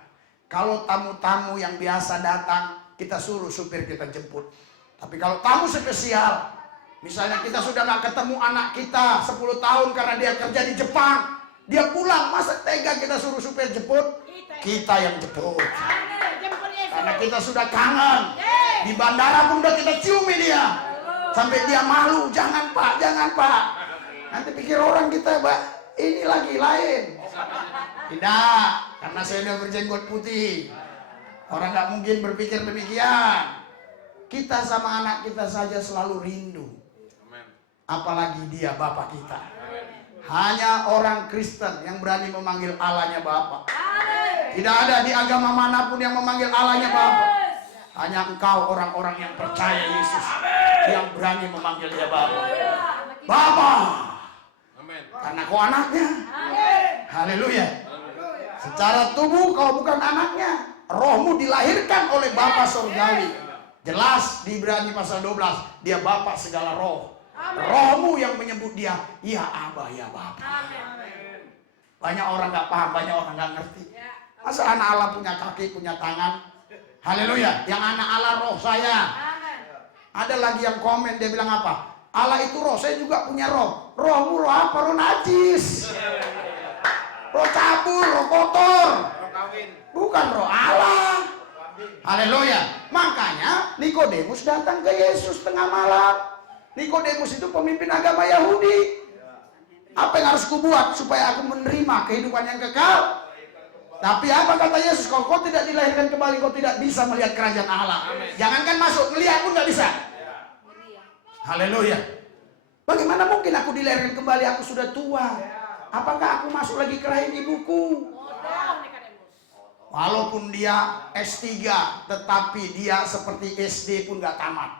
Kalau tamu-tamu yang biasa datang, kita suruh supir kita jemput. Tapi kalau tamu spesial, misalnya kita sudah gak ketemu anak kita 10 tahun karena dia kerja di Jepang, dia pulang, masa tega kita suruh supir jemput? Kita yang jemput. Karena kita sudah kangen. Di bandara pun udah kita ciumi dia. Sampai dia malu, jangan pak. Nanti pikir orang kita, ini lagi lain. Tidak, karena saya udah berjenggot putih. Orang gak mungkin berpikir demikian. Kita sama anak kita saja selalu rindu. Apalagi dia Bapak kita. Hanya orang Kristen yang berani memanggil Allahnya Bapak. Tidak ada di agama manapun yang memanggil Allahnya Bapak. Hanya engkau orang-orang yang percaya Yesus yang berani memanggil dia Bapak. Bapak. Karena kau anaknya. Haleluya. Secara tubuh kau bukan anaknya. Rohmu dilahirkan oleh Bapa surgawi. Jelas di Ibrani pasal 12, dia Bapa segala roh. Rohmu yang menyebut dia, ya Abah, ya Bapa. Banyak orang gak paham, banyak orang gak ngerti. Masa anak Allah punya kaki, punya tangan? Haleluya. Yang anak Allah roh saya. Ada lagi yang komen, dia bilang apa? Allah itu roh, saya juga punya roh. Rohmu roh apa? Roh najis. Roh cabul, roh kotor. Bukan roh Allah. Haleluya. Makanya Nikodemus datang ke Yesus tengah malam. Nikodemus itu pemimpin agama Yahudi. Apa yang harus kubuat supaya aku menerima kehidupan yang kekal? Tapi apa kata Yesus? Kalau kau tidak dilahirkan kembali, kau tidak bisa melihat kerajaan Allah. Jangankan masuk, melihat pun gak bisa. Haleluya. Bagaimana mungkin aku dilahirkan kembali? Aku sudah tua. Apakah aku masuk lagi ke rahim ibuku? Walaupun dia S3, tetapi dia seperti SD pun gak tamat.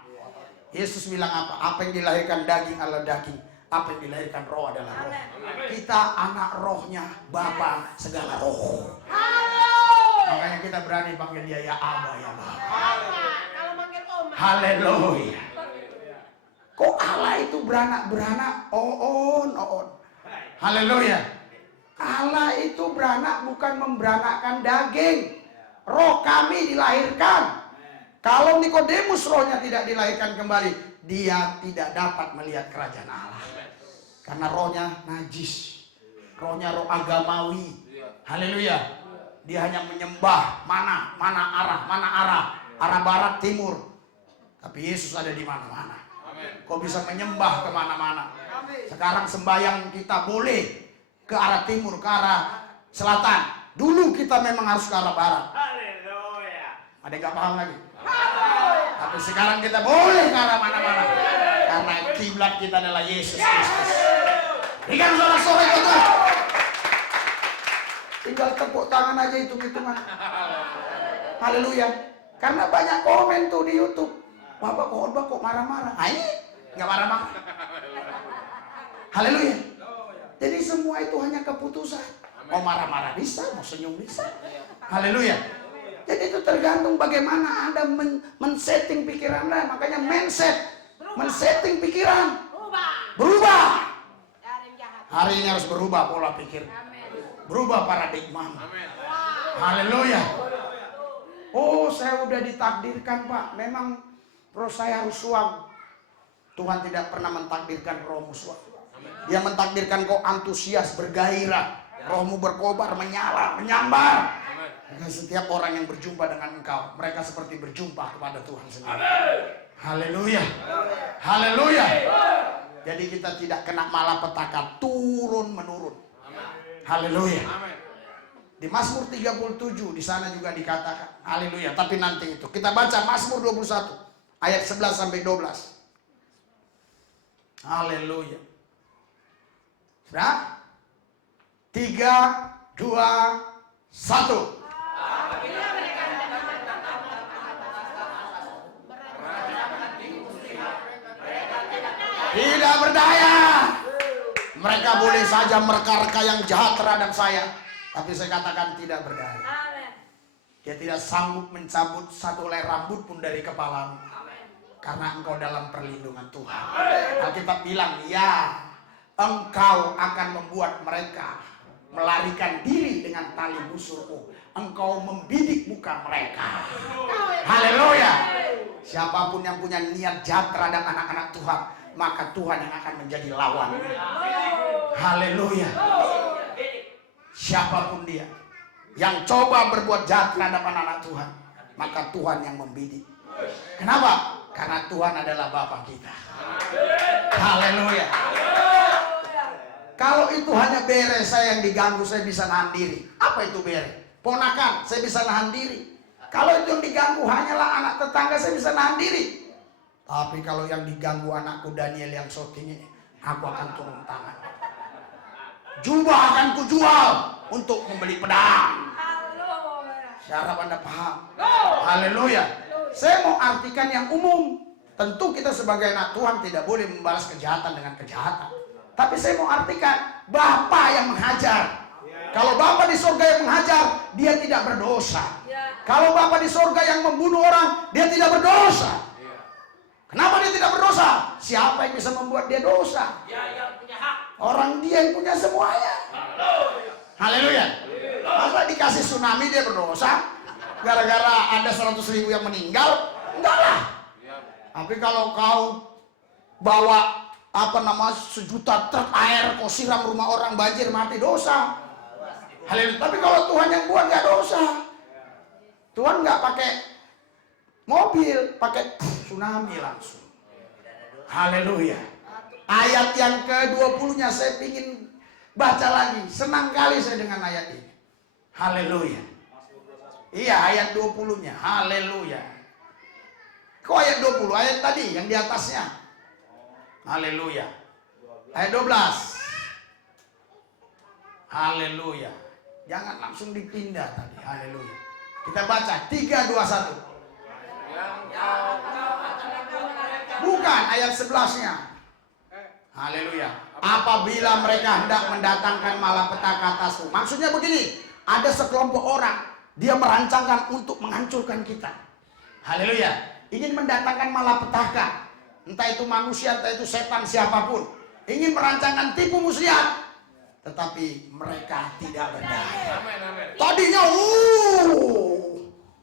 Yesus bilang apa? Apa yang dilahirkan daging adalah daging. Apa yang dilahirkan roh adalah roh. Kita anak rohnya Bapa segala roh. Makanya kita berani panggil dia ya Abah, ya Bapa. Kalau manggil Om. Haleluya. Kok Allah itu beranak-beranak? On. Haleluya. Allah itu beranak bukan memberanakkan daging. roh kami dilahirkan. Kalau Nikodemus rohnya tidak dilahirkan kembali, dia tidak dapat melihat kerajaan Allah. Karena rohnya najis. Rohnya roh agamawi. Haleluya. Dia hanya menyembah mana arah. Arah barat, timur. Tapi Yesus ada di mana-mana. Kau bisa menyembah kemana-mana. Sekarang sembahyang kita boleh ke arah timur, ke arah selatan. Dulu kita memang harus ke arah barat. Ada yang gak paham lagi? Tapi sekarang kita boleh ke arah mana-mana. Karena kiblat kita adalah Yesus Kristus. Berikan sorak-sorai itu. Tinggal tepuk tangan aja hitung-hitungan. Haleluya. Karena banyak komen tuh di YouTube. Bapak khotbah kok marah-marah. Ini nggak marah-marah. Haleluya. Jadi semua itu hanya keputusan. Mau marah-marah bisa, mau senyum bisa. Haleluya. Jadi itu tergantung bagaimana Anda men-setting pikiran Anda. Makanya mindset. Men-setting pikiran. Berubah. Hari ini harus berubah pola pikir. Berubah paradigma. Haleluya. Oh, saya udah ditakdirkan, Pak. Memang roh saya harus suam. Tuhan tidak pernah mentakdirkan rohmu suam. Dia mentakdirkan kau antusias, bergairah. Rohmu berkobar, menyala, menyambar. Dan setiap orang yang berjumpa dengan engkau, mereka seperti berjumpa kepada Tuhan sendiri. Haleluya. Haleluya. Jadi kita tidak kena malapetaka turun menurun. Haleluya. Di Mazmur 37 di sana juga dikatakan. Haleluya. Tapi nanti itu kita baca Mazmur 21 ayat 11 sampai 12. Haleluya. Sudah? 3, 2, 1. Tidak berdaya. Mereka boleh saja mereka-reka yang jahat terhadap saya, tapi saya katakan tidak berdaya. Dia tidak sanggup mencabut satu helai rambut pun dari kepalamu. Karena engkau dalam perlindungan Tuhan. Alkitab bilang, ya, engkau akan membuat mereka melarikan diri dengan tali busurmu. Engkau membidik muka mereka. Haleluya. Siapapun yang punya niat jahat terhadap anak-anak Tuhan, maka Tuhan yang akan menjadi lawan. Haleluya. Siapapun dia yang coba berbuat jahat terhadap anak-anak Tuhan, maka Tuhan yang membidik. Kenapa? Karena Tuhan adalah Bapa kita. Haleluya. Kalau itu hanya bere saya yang diganggu, saya bisa nahan diri. Apa itu bere? Ponakan, saya bisa nahan diri. Kalau itu yang diganggu hanyalah anak tetangga, saya bisa nahan diri. Tapi kalau yang diganggu anakku Daniel yang shooting ini, aku akan turun tangan. Jubah akan kujual untuk membeli pedang. Saya harap Anda paham. Haleluya. Saya mau artikan yang umum. Tentu kita sebagai anak Tuhan tidak boleh membalas kejahatan dengan kejahatan. Tapi saya mau artikan Bapa yang menghajar. Kalau Bapa di surga yang menghajar, dia tidak berdosa. Kalau Bapa di surga yang membunuh orang, dia tidak berdosa. Kenapa dia tidak berdosa? Siapa yang bisa membuat dia dosa? Orang dia yang punya semuanya. Haleluya. Masa dikasih tsunami dia berdosa? Gara-gara ada 100.000 yang meninggal? Enggak lah. Tapi kalau kau bawa sejuta truk air, kau siram rumah orang, banjir, mati, dosa. Haleluya. Tapi kalau Tuhan yang buat nggak dosa. Tuhan nggak pakai mobil, pakai tsunami langsung. Haleluya. Ayat yang ke-20-nya saya ingin baca lagi. Senang kali saya dengan ayat ini. Haleluya. Iya, ayat 20-nya. Haleluya. Kok ayat 20? Ayat tadi yang di atasnya. Haleluya. Ayat 12. Haleluya. Jangan langsung dipindah tadi. Haleluya. Kita baca 3, 2, 1. Bukan ayat 11-nya. Haleluya. Apabila mereka hendak mendatangkan malapetaka atasmu. Maksudnya begini. Ada sekelompok orang. Dia merancangkan untuk menghancurkan kita. Haleluya. Ingin mendatangkan malapetaka. Entah itu manusia, entah itu setan, siapapun. Ingin merancangkan tipu muslihat. Tetapi mereka tidak berdaya. Tadinya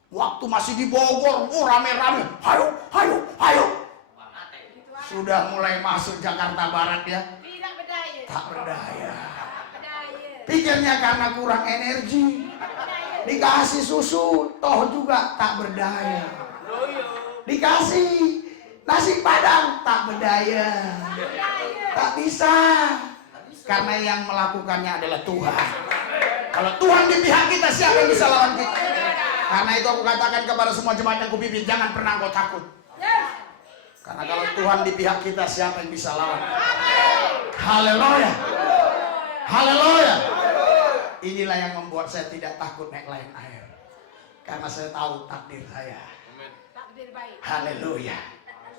Waktu masih di Bogor, rame-rame, hayo. Sudah mulai masuk Jakarta Barat ya, Tidak berdaya. tak berdaya. Berdaya. Pikirnya karena kurang energi, dikasih susu, toh juga tak berdaya. Dikasih nasi padang, tak berdaya. Tak bisa. Karena yang melakukannya adalah Tuhan. Kalau Tuhan di pihak kita, siapa yang bisa lawan kita? Karena itu aku katakan kepada semua jemaat yang kupimpin, jangan pernah kau takut. Karena kalau Tuhan di pihak kita, siapa yang bisa lawan? Haleluya. Haleluya. Inilah yang membuat saya tidak takut naik layang air. Karena saya tahu takdir saya. Takdir baik. Haleluya.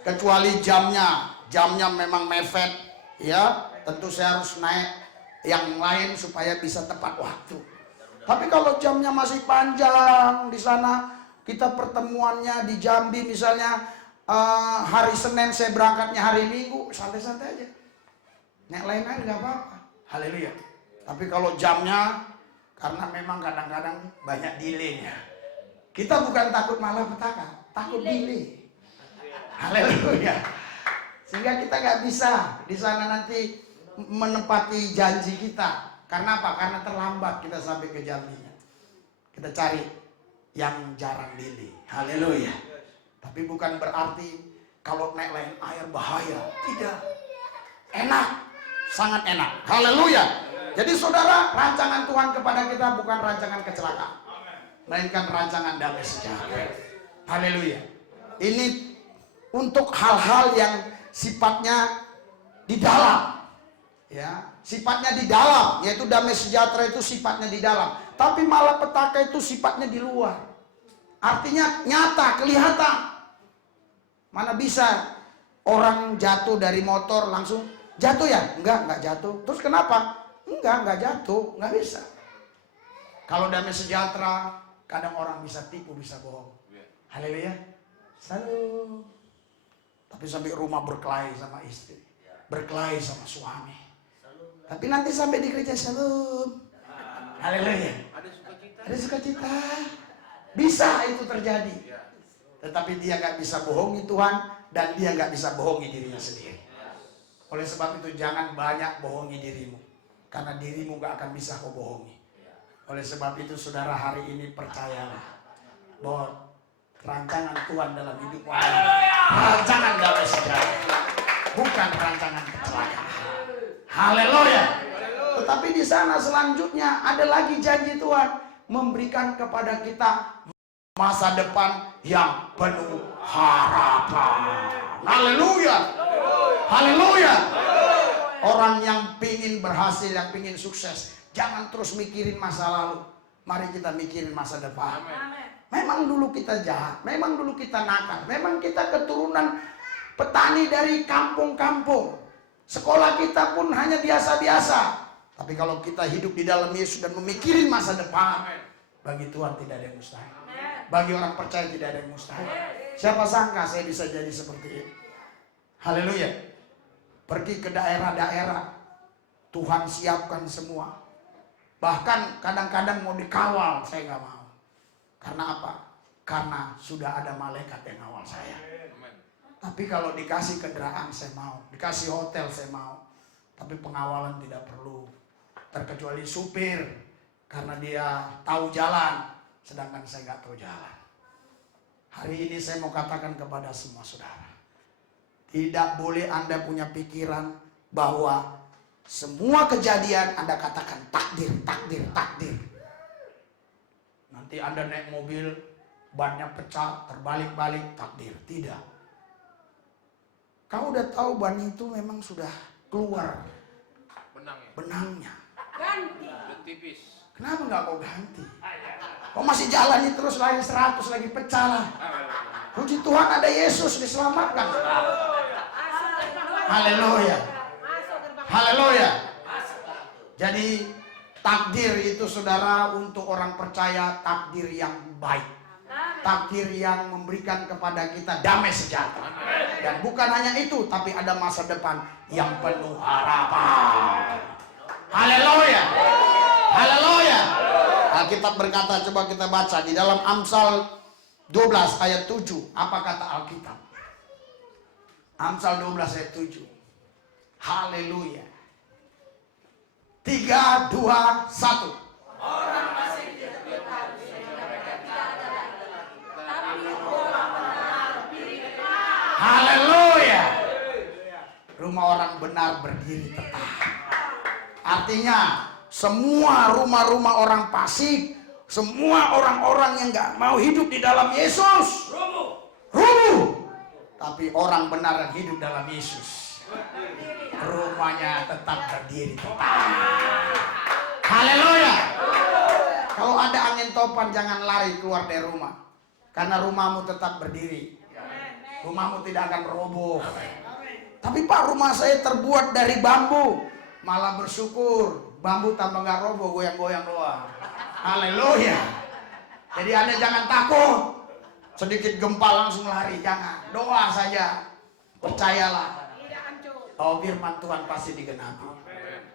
Kecuali jamnya memang mepet, ya. Tentu saya harus naik yang lain supaya bisa tepat waktu. Tapi kalau jamnya masih panjang di sana, kita pertemuannya di Jambi misalnya hari Senin, saya berangkatnya hari Minggu, santai-santai aja. Naik layang air nggak apa-apa. Haleluya. Tapi kalau jamnya, karena memang kadang-kadang banyak delay-nya. Kita bukan takut malapetaka, takut delay. Haleluya. Sehingga kita nggak bisa di sana nanti menepati janji kita. Karena apa? Karena terlambat kita sampai ke Jambinya. Kita cari yang jarang delay. Haleluya. Tapi bukan berarti kalau naik layang air bahaya. Tidak. Enak. Sangat enak. Haleluya. Jadi saudara, rancangan Tuhan kepada kita bukan rancangan kecelakaan, melainkan rancangan damai sejahtera. Haleluya. Ini untuk hal-hal yang sifatnya di dalam. Ya, sifatnya di dalam, yaitu damai sejahtera itu sifatnya di dalam. Tapi malapetaka itu sifatnya di luar. Artinya nyata, kelihatan. Mana bisa orang jatuh dari motor langsung jatuh ya? Enggak jatuh. Terus kenapa? Enggak jatuh, enggak bisa. Kalau damai sejahtera, kadang orang bisa tipu, bisa bohong. Haleluya. Salam. Tapi sampai rumah berkelahi sama istri, berkelahi sama suami. Tapi nanti sampai di gereja shalom. Haleluya. Ada sukacita. Bisa itu terjadi. Tetapi dia nggak bisa bohongi Tuhan dan dia nggak bisa bohongi dirinya sendiri. Oleh sebab itu jangan banyak bohongi dirimu. Karena dirimu nggak akan bisa kau bohongi. Oleh sebab itu saudara, hari ini percayalah bahwa rancangan Tuhan dalam hidup kita, rancangan damai sejahtera, bukan rancangan kecelakaan. Haleluya. Tetapi di sana selanjutnya ada lagi janji Tuhan memberikan kepada kita masa depan yang penuh harapan. Haleluya. Haleluya. Orang yang pingin berhasil, yang pingin sukses, jangan terus mikirin masa lalu. Mari kita mikirin masa depan. Memang dulu kita jahat, memang dulu kita nakal, memang kita keturunan petani dari kampung-kampung. Sekolah kita pun hanya biasa-biasa. Tapi kalau kita hidup di dalam Yesus dan memikirin masa depan, bagi Tuhan tidak ada yang mustahil. Bagi orang percaya tidak ada yang mustahil. Siapa sangka saya bisa jadi seperti ini. Haleluya. Pergi ke daerah-daerah, Tuhan siapkan semua. Bahkan kadang-kadang mau dikawal, saya nggak mau. Karena apa? Karena sudah ada malaikat yang ngawal saya. Tapi kalau dikasih kendaraan saya mau, dikasih hotel saya mau. Tapi pengawalan tidak perlu. Terkecuali supir, karena dia tahu jalan, sedangkan saya nggak tahu jalan. Hari ini saya mau katakan kepada semua saudara, tidak boleh Anda punya pikiran bahwa semua kejadian Anda katakan takdir, takdir, takdir. Nanti Anda naik mobil, bannya pecah, terbalik-balik, takdir. Tidak. Kau udah tahu ban itu memang sudah keluar benangnya. Ganti. Tipis. Kenapa nggak kau ganti? Kau masih jalani terus lagi 100 lagi pecah lah. Puji Tuhan ada Yesus diselamatkan. Haleluya. Haleluya. Jadi takdir itu saudara untuk orang percaya takdir yang baik. Takdir yang memberikan kepada kita damai sejahtera. Dan bukan hanya itu, tapi ada masa depan yang penuh harapan. Haleluya. Haleluya. Alkitab berkata, coba kita baca di dalam Amsal 12 ayat 7. Apa kata Alkitab? Amsal 12 ayat 7. Haleluya. 3, 2, 1. Orang fasik tidak tahu sehingga mereka tidak ada lagi. Tapi orang benar berdiri tetap. Haleluya. Rumah orang benar berdiri tetap. Artinya semua rumah-rumah orang fasik, semua orang-orang yang gak mau hidup di dalam Yesus rubuh. Tapi orang benar yang hidup dalam Yesus, rumahnya tetap berdiri tetap. Haleluya. Kalau ada angin topan jangan lari keluar dari rumah, karena rumahmu tetap berdiri. Rumahmu tidak akan roboh. Tapi Pak, rumah saya terbuat dari bambu. Malah bersyukur, bambu tambah gak roboh, goyang-goyang doang. Haleluya. Jadi Anda jangan takut. Sedikit gempa langsung lari, jangan. Doa saja. Percayalah. Tidak hancur. Oh, firman Tuhan pasti digenapi.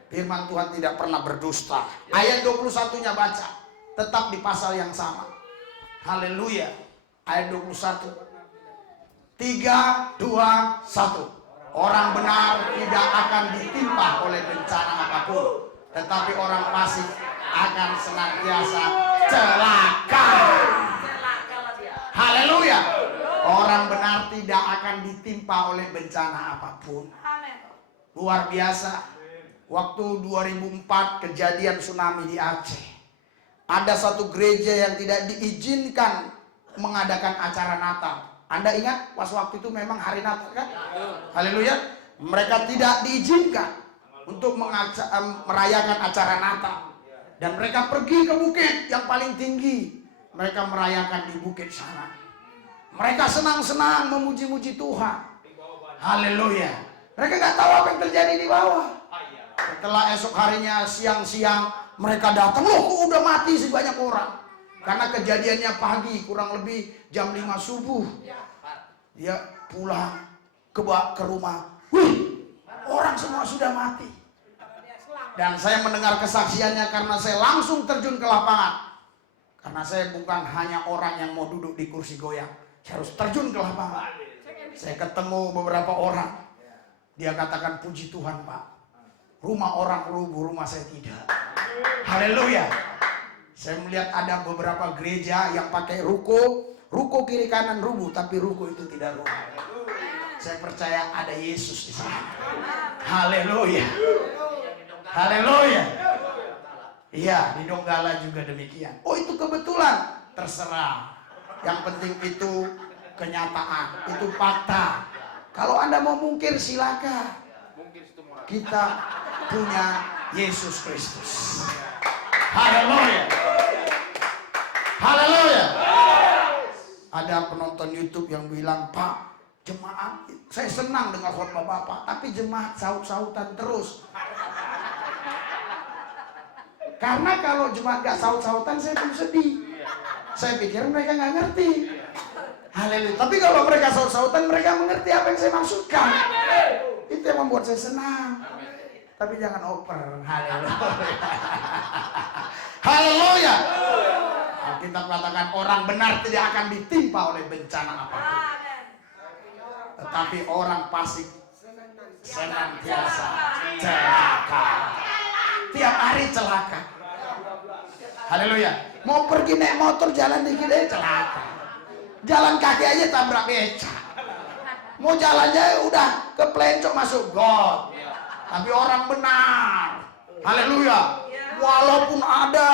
Firman Tuhan tidak pernah berdusta. Ayat 21-nya baca. Tetap di pasal yang sama. Haleluya. Ayat 21. 3, 2, 1. Orang benar tidak akan ditimpa oleh bencana apapun, tetapi orang fasik akan senantiasa celaka. Haleluya. Orang benar tidak akan ditimpa oleh bencana apapun. Luar biasa. Waktu 2004 kejadian tsunami di Aceh, ada satu gereja yang tidak diizinkan mengadakan acara Natal. Anda ingat pas waktu itu memang hari Natal kan? Haleluya. Mereka tidak diizinkan untuk merayakan acara Natal. Dan mereka pergi ke bukit yang paling tinggi. Mereka merayakan di bukit sana. Mereka senang-senang memuji-muji Tuhan. Haleluya. Mereka nggak tahu apa yang terjadi di bawah. Setelah esok harinya siang-siang mereka datang. Loh, kok udah mati sebanyak orang? Karena kejadiannya pagi, kurang lebih jam 5 subuh. Dia pulang ke rumah. Wih, orang semua sudah mati. Dan saya mendengar kesaksiannya karena saya langsung terjun ke lapangan. Karena saya bukan hanya orang yang mau duduk di kursi goyang. Saya harus terjun ke lapangan. Saya ketemu beberapa orang. Dia katakan, puji Tuhan Pak. Rumah orang rubuh, rumah saya tidak. Haleluya. Saya melihat ada beberapa gereja yang pakai ruko kiri kanan rubuh, tapi ruko itu tidak rubuh. Saya percaya ada Yesus di sana. Haleluya. Haleluya. Iya, di Donggala juga demikian. Oh, itu kebetulan. Terserah. Yang penting itu kenyataan, itu fakta. Kalau Anda mau mungkir silakan. Kita punya Yesus Kristus. Haleluya. Haleluya. Ada penonton YouTube yang bilang, Pak, jemaat, saya senang dengar khotbah Bapak, tapi jemaat saut-sautan terus. Karena kalau jemaat gak saut-sautan, saya pun sedih. Saya pikir mereka gak ngerti. Haleluya. Tapi kalau mereka saut-sautan, mereka mengerti apa yang saya maksudkan. Itu yang membuat saya senang. Tapi jangan oper. Haleluya. Haleluya. Alkitab katakan orang benar tidak akan ditimpa oleh bencana apapun. Tetapi orang fasik senantiasa celaka. Tiap hari celaka. Haleluya. Mau pergi naik motor jalan dikit aja celaka. Jalan kaki aja tabrak becak. Mau jalannya udah keplencok masuk got. Tapi orang benar. Haleluya. Walaupun ada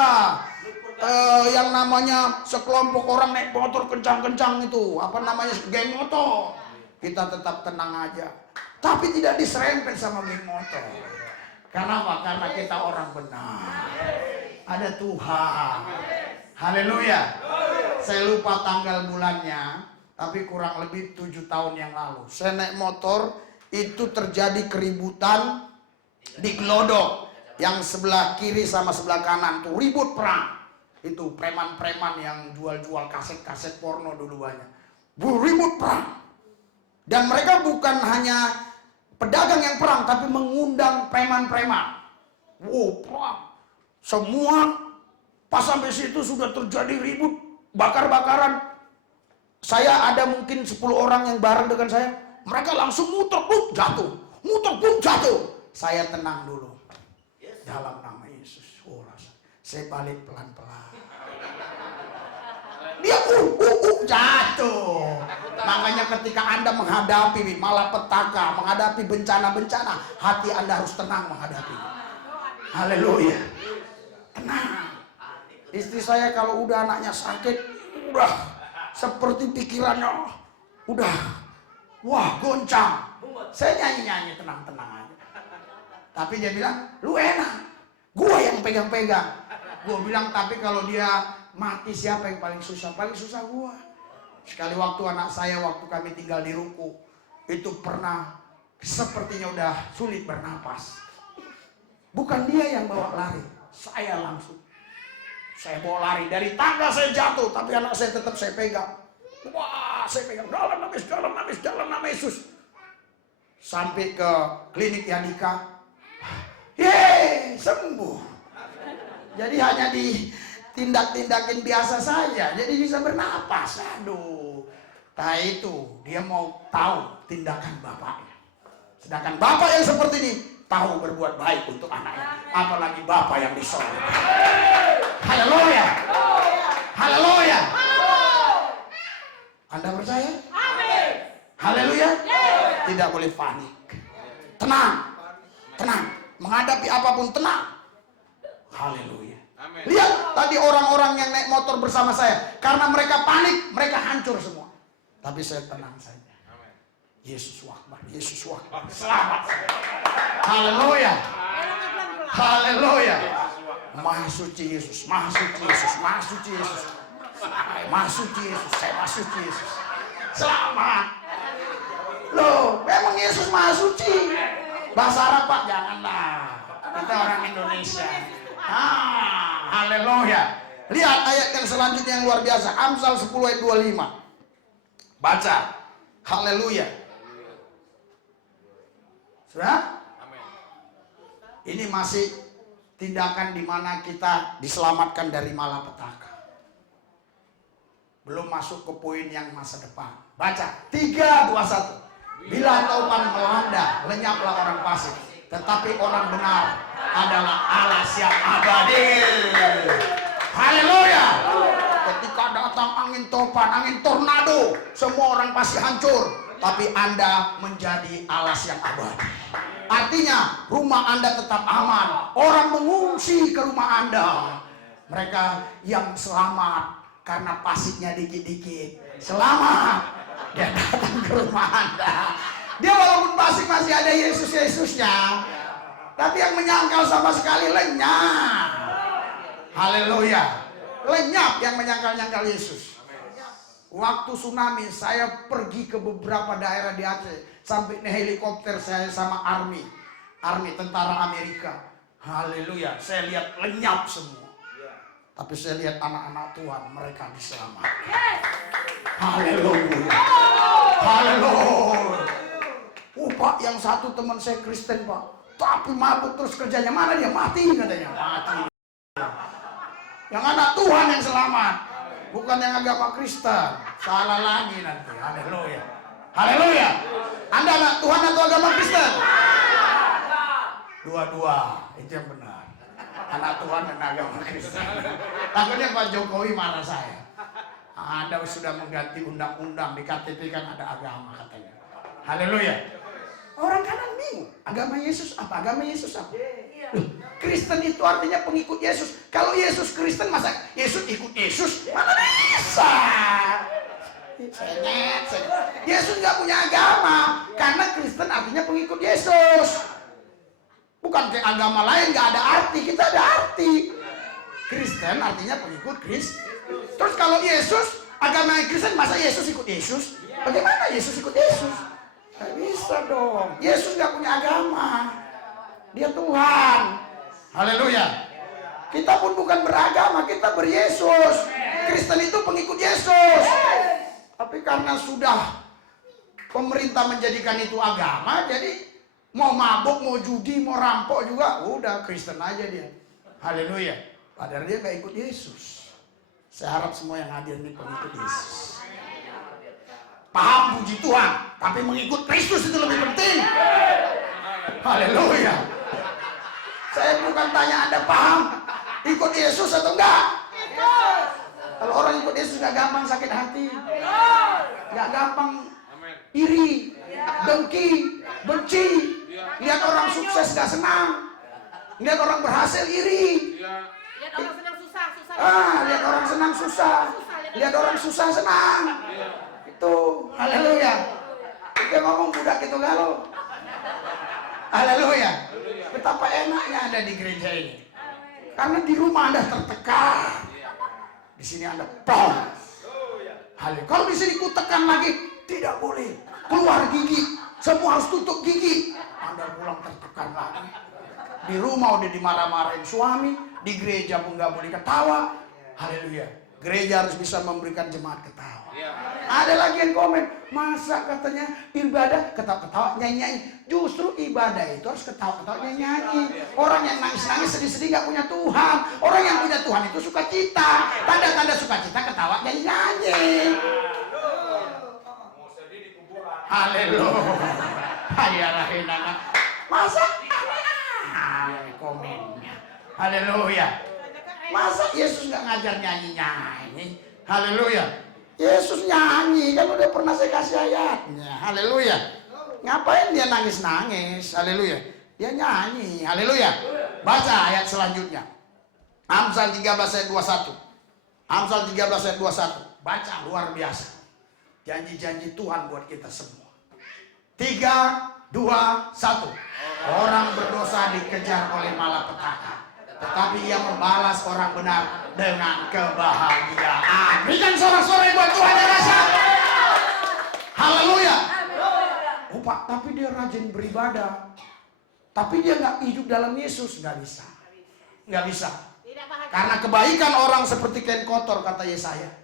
yang namanya sekelompok orang naik motor kencang-kencang itu, apa namanya, geng motor, kita tetap tenang aja. Tapi tidak diserempet sama geng motor. Karena apa? Karena kita orang benar. Ada Tuhan. Haleluya. Saya lupa tanggal bulannya, tapi kurang lebih 7 tahun yang lalu saya naik motor, itu terjadi keributan di Glodok yang sebelah kiri sama sebelah kanan tuh ribut perang. Itu preman-preman yang jual-jual kaset-kaset porno dulu banyak. Ribut perang. Dan mereka bukan hanya pedagang yang perang, tapi mengundang preman-preman. Wow, perang. Semua pas sampai situ sudah terjadi ribut, bakar-bakaran. Saya ada mungkin 10 orang yang bareng dengan saya, mereka langsung muter, jatuh. Saya tenang dulu. Dalam nama Yesus. Oh, saya balik pelan-pelan. Dia jatuh. Makanya ketika Anda menghadapi malapetaka, menghadapi bencana-bencana, hati Anda harus tenang menghadapi. Haleluya. Tenang. Istri saya kalau udah anaknya sakit, udah seperti pikirannya udah goncang. Saya nyanyi-nyanyi tenang-tenang aja. Tapi dia bilang, lu enak, gua yang pegang-pegang. Gua bilang, tapi kalau dia mati siapa yang paling susah? Paling susah gua. Sekali waktu anak saya, waktu kami tinggal di Ruku, itu pernah sepertinya udah sulit bernapas. Bukan dia yang bawa lari, saya langsung. Saya bawa lari, dari tangga saya jatuh, tapi anak saya tetap saya pegang. Wah, saya pegang, dalam nama Yesus. Sampai ke klinik Yanika, sembuh. Jadi hanya ditindak-tindakin biasa saja, jadi bisa bernapas. Aduh, nah itu dia mau tahu tindakan bapaknya. Sedangkan bapak yang seperti ini tahu berbuat baik untuk anaknya, apalagi bapak yang di sorga. Haleluya, haleluya. Anda percaya? Amin. Haleluya. Tidak boleh panik. Tenang, tenang. Menghadapi apapun tenang. Haleluya. Lihat tadi orang-orang yang naik motor bersama saya, karena mereka panik, mereka hancur semua. Tapi saya tenang saja. Yesus Akbar, Yesus Akbar. Selamat. Haleluya. Haleluya. Maha suci Yesus, Maha suci Yesus, Maha suci Yesus. Maha suci Yesus, saya Maha suci Yesus. Selamat. Loh, memang Yesus Maha suci. Bahasa Arab Pak, janganlah. Kita orang Indonesia. Haleluya. Lihat ayat yang selanjutnya yang luar biasa. Amsal 10 ayat 25. Baca. Haleluya. Sudah? Ini masih tindakan di mana kita diselamatkan dari malapetaka. Belum masuk ke poin yang masa depan. Baca. 3, 2, 1. Bila taupan melanda, lenyaplah orang fasik. Tetapi orang benar adalah alas yang abadi. Haleluya. Ketika datang angin topan, angin tornado, semua orang pasti hancur. Tapi Anda menjadi alas yang abadi. Artinya rumah Anda tetap aman. Orang mengungsi ke rumah Anda. Mereka yang selamat karena pasiknya dikit-dikit. Selamat. Dia datang ke rumah Anda. Dia walaupun pasik masih ada Yesus-Yesusnya, tapi yang menyangkal sama sekali lenyap. Haleluya. Lenyap yang menyangkal-nyangkal Yesus. Waktu tsunami saya pergi ke beberapa daerah di Aceh, sampai naik helikopter saya sama army tentara Amerika. Haleluya. Saya lihat lenyap semua. Tapi saya lihat anak-anak Tuhan, mereka diselamatkan. Haleluya. Haleluya. Pak, yang satu teman saya Kristen Pak, tapi mabuk terus kerjanya, mana dia? Mati katanya. Mati. Yang anak Tuhan yang selamat, bukan yang agama Kristen. Salah lagi nanti. Haleluya. Haleluya. Anda anak Tuhan atau agama Kristen? Dua-dua, itu yang benar. Anak Tuhan dan agama Kristen. Takutnya Pak Jokowi marah saya. Anda sudah mengganti undang-undang, di KTP kan ada agama katanya. Haleluya. Orang kanan bingung, agama Yesus apa? Agama Yesus apa? Loh, Kristen itu artinya pengikut Yesus. Kalau Yesus Kristen, masa Yesus ikut Yesus? Mana bisa? Yesus nggak punya agama, karena Kristen artinya pengikut Yesus. Bukan kayak agama lain nggak ada arti, kita ada arti. Kristen artinya pengikut Kristus. Terus kalau Yesus, agama Kristen, masa Yesus ikut Yesus? Bagaimana Yesus ikut Yesus? Gak bisa dong. Yesus gak punya agama. Dia Tuhan. Haleluya. Kita pun bukan beragama, kita beryesus. Kristen itu pengikut Yesus. Tapi karena sudah pemerintah menjadikan itu agama, jadi mau mabuk, mau judi, mau rampok juga, udah Kristen aja dia. Haleluya. Padahal dia gak ikut Yesus. Saya harap semua yang hadir ini pengikut Yesus. paham puji Tuhan, tapi mengikut Kristus itu lebih penting. Haleluya. Saya bukan tanya Anda paham ikut Yesus atau enggak. Kalau orang ikut Yesus gak gampang sakit hati, gak gampang iri, dengki, benci. Lihat orang sukses gak senang, lihat orang berhasil iri. Lihat orang senang susah. Lihat orang senang susah, lihat orang susah senang. Itu, haleluya. Dia ngomong budak itu galau. Haleluya. Betapa enaknya ada di gereja ini. Karena di rumah Anda tertekan, di sini Anda plong. Haleluya. Kalau di sini kutekan lagi, tidak boleh. Keluar gigi, semua harus tutup gigi. Anda pulang tertekan lagi. Di rumah udah dimarah-marahin suami, di gereja pun nggak boleh ketawa. Haleluya. Gereja harus bisa memberikan jemaat ketawa. Ada lagi yang komen, masa katanya ibadah ketawa-ketawa nyanyi-nyanyi. Justru ibadah itu harus ketawa-ketawa nyanyi-nyanyi. Orang yang nangis-nangis sedih-sedih gak punya Tuhan. Orang yang punya Tuhan itu sukacita. Tanda-tanda sukacita ketawa nyanyi-nyanyi. Haleluya. Hayarahinana. Masa komennya. Haleluya. Masa Yesus gak ngajar nyanyi-nyanyi? Haleluya. Yesus nyanyi, kan udah pernah saya kasih ayatnya. Haleluya. Ngapain dia nangis-nangis? Haleluya. Dia nyanyi. Haleluya. Baca ayat selanjutnya. Amsal 13 ayat 21. Amsal 13 ayat 21. Baca, luar biasa. Janji-janji Tuhan buat kita semua. 3, 2, 1. Orang berdosa dikejar oleh malapetaka, tetapi ia membalas orang benar dengan kebahagiaan. Berikan sorak-sorai buat Tuhan yang dahsyat. Haleluya. Oh Pak, tapi dia rajin beribadah, tapi dia nggak hidup dalam Yesus. Nggak bisa. Nggak bisa. Karena kebaikan orang seperti kain kotor, kata Yesaya.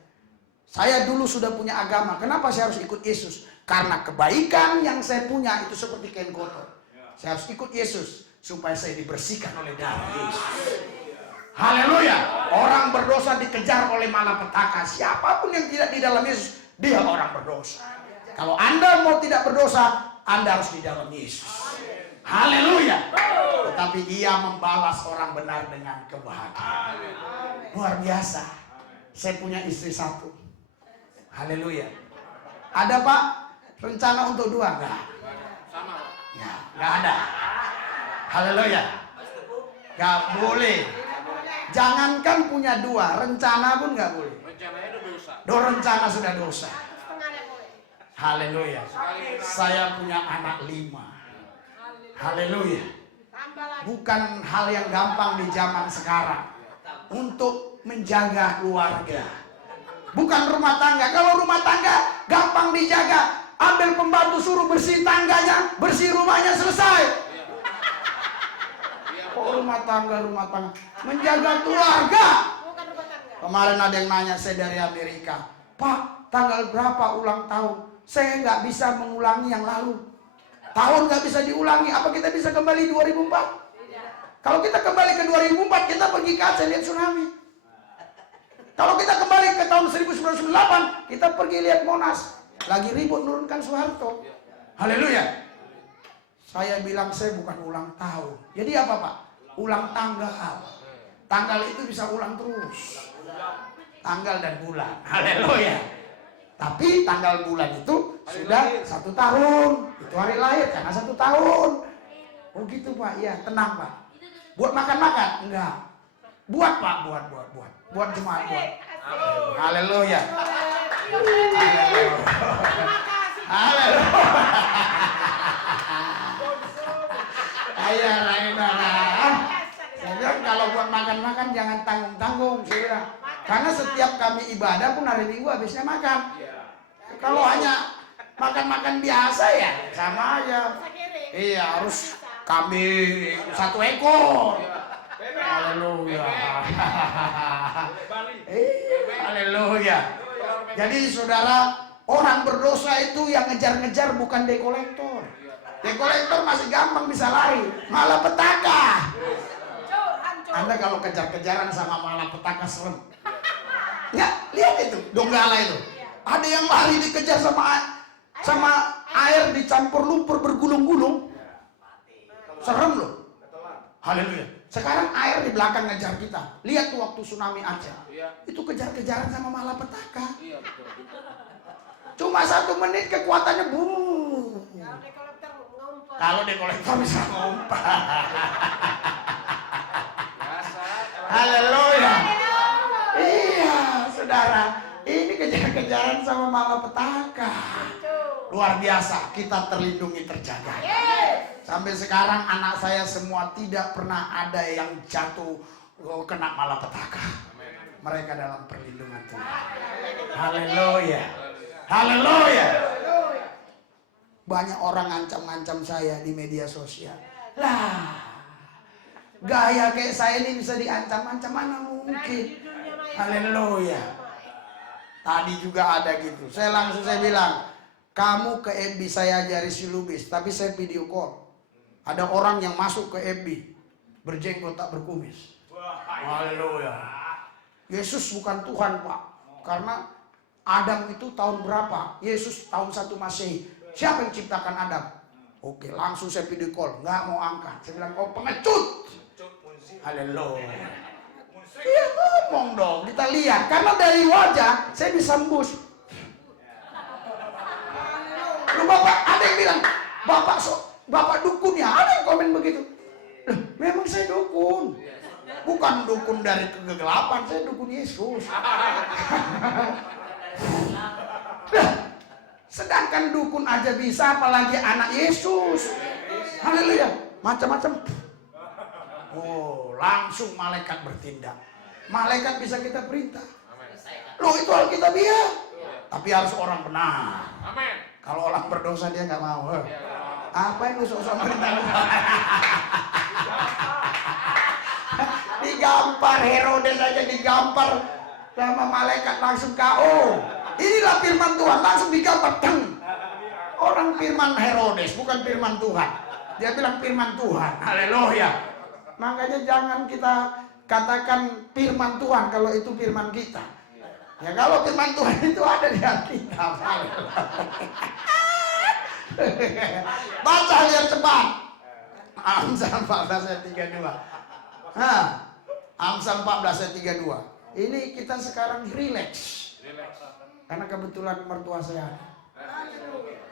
Saya dulu sudah punya agama, kenapa saya harus ikut Yesus? Karena kebaikan yang saya punya itu seperti kain kotor. Saya harus ikut Yesus supaya saya dibersihkan oleh darah Yesus. Haleluya. Orang berdosa dikejar oleh malapetaka. Siapapun yang tidak di dalam Yesus, dia orang berdosa. Kalau Anda mau tidak berdosa, Anda harus di dalam Yesus. Haleluya. Tetapi ia membalas orang benar dengan kebahagiaan. Luar biasa. Saya punya istri satu. Haleluya. Ada Pak rencana untuk dua? Enggak. Ya, enggak ada. Haleluya. Enggak boleh. Jangankan punya dua, rencana pun enggak boleh. Rencananya itu dosa. Rencana sudah dosa. Haleluya. Saya punya anak 5. Haleluya. Bukan hal yang gampang di zaman sekarang untuk menjaga keluarga. Bukan rumah tangga. Kalau rumah tangga gampang dijaga. Ambil pembantu suruh bersih tangganya, bersih rumahnya, selesai. Oh, rumah tangga. Menjaga keluarga. Kemarin ada yang nanya, saya dari Amerika. Pak, tanggal berapa ulang tahun? Saya nggak bisa mengulangi yang lalu. Tahun nggak bisa diulangi. Apa kita bisa kembali 2004? Kalau kita kembali ke 2004, kita pergi ke Aceh lihat tsunami. Kalau kita kembali ke tahun 1998, kita pergi lihat Monas. Lagi ribut nurunkan Soeharto. Haleluya. Saya bilang saya bukan ulang tahun. Jadi apa Pak? Ulang tanggal. Tanggal itu bisa ulang terus. Tanggal dan bulan. Haleluya. Tapi tanggal bulan itu sudah 1 tahun. Itu hari lahir karena 1 tahun. Oh gitu Pak. Ya tenang Pak. Buat makan-makan? Enggak. Buat Pak. Buat jemaat buat. Haleluya. Haleluya. Ayah lain orang. Saya bilang kalau buat makan-makan jangan tanggung-tanggung. Saya bilang. Karena setiap kami ibadah pun hari Minggu habisnya makan. Kalau hanya makan-makan biasa ya sama aja. Iya harus kambing 1 ekor. Haleluya. Haleluya. Jadi saudara, orang berdosa itu yang ngejar-ngejar bukan dekolektor. Dekolektor masih gampang bisa lari. Malapetaka. Anda kalau kejar-kejaran sama malapetaka serem. Ya, lihat itu, donggala itu. Ada yang lari dikejar sama sama air dicampur lumpur bergulung-gulung. Serem loh. Haleluya. Sekarang air di belakang ngejar kita. Lihat tuh waktu tsunami Aceh. Itu kejar-kejaran sama malapetaka. Cuma 1 menit kekuatannya Kalau dekolektor bisa ngumpat. Haleluya. Iya, saudara. Ini kejar-kejaran sama malapetaka. Luar biasa, kita terlindungi, terjaga. Sampai sekarang anak saya semua tidak pernah ada yang jatuh kena malapetaka. Mereka dalam perlindungan Tuhan. Haleluya. Haleluya. Banyak orang ngancam-ngancam saya di media sosial. Lah, gaya kayak saya ini bisa diancam-ancam, mana mungkin. Haleluya. Tadi juga ada gitu. Saya bilang, kamu ke FB saya ajari si Lubis, tapi saya video call. Ada orang yang masuk ke FB berjenggot tak berkumis. Haleluya. Yesus bukan Tuhan, Pak. Karena Adam itu tahun berapa? Yesus tahun 1 Masehi. Siapa yang ciptakan Adam? Oke, langsung saya video call, nggak mau angkat. Saya bilang, oh pengecut. Haleluya. Iya ngomong dong, kita lihat. Karena dari wajah saya bisa embus. Lu Bapak, ada yang bilang, Bapak dukun ya? Ada yang komen begitu. Loh, memang saya dukun. Bukan dukun dari kegelapan, saya dukun Yesus. Sedangkan dukun aja bisa, apalagi anak Yesus. Haleluya. Macam-macam. Oh, langsung malaikat bertindak. Malaikat bisa kita perintah. Loh, itu Alkitabiah. Tapi harus orang benar. Kalau orang berdosa dia nggak mau. Apa yang sok-sok perintah? Digampar, Herodes aja digampar sama malaikat langsung KO. Inilah firman Tuhan, langsung digampar. Orang firman Herodes, bukan firman Tuhan. Dia bilang firman Tuhan. Haleluya. Makanya jangan kita katakan firman Tuhan kalau itu firman kita. Ya kalau firman Tuhan itu ada di Alkitab. Baca lihat cepat. Amsal 14 ayat 32. Amsal 14 ayat 32. Ini kita sekarang relax. Karena kebetulan mertua saya ada.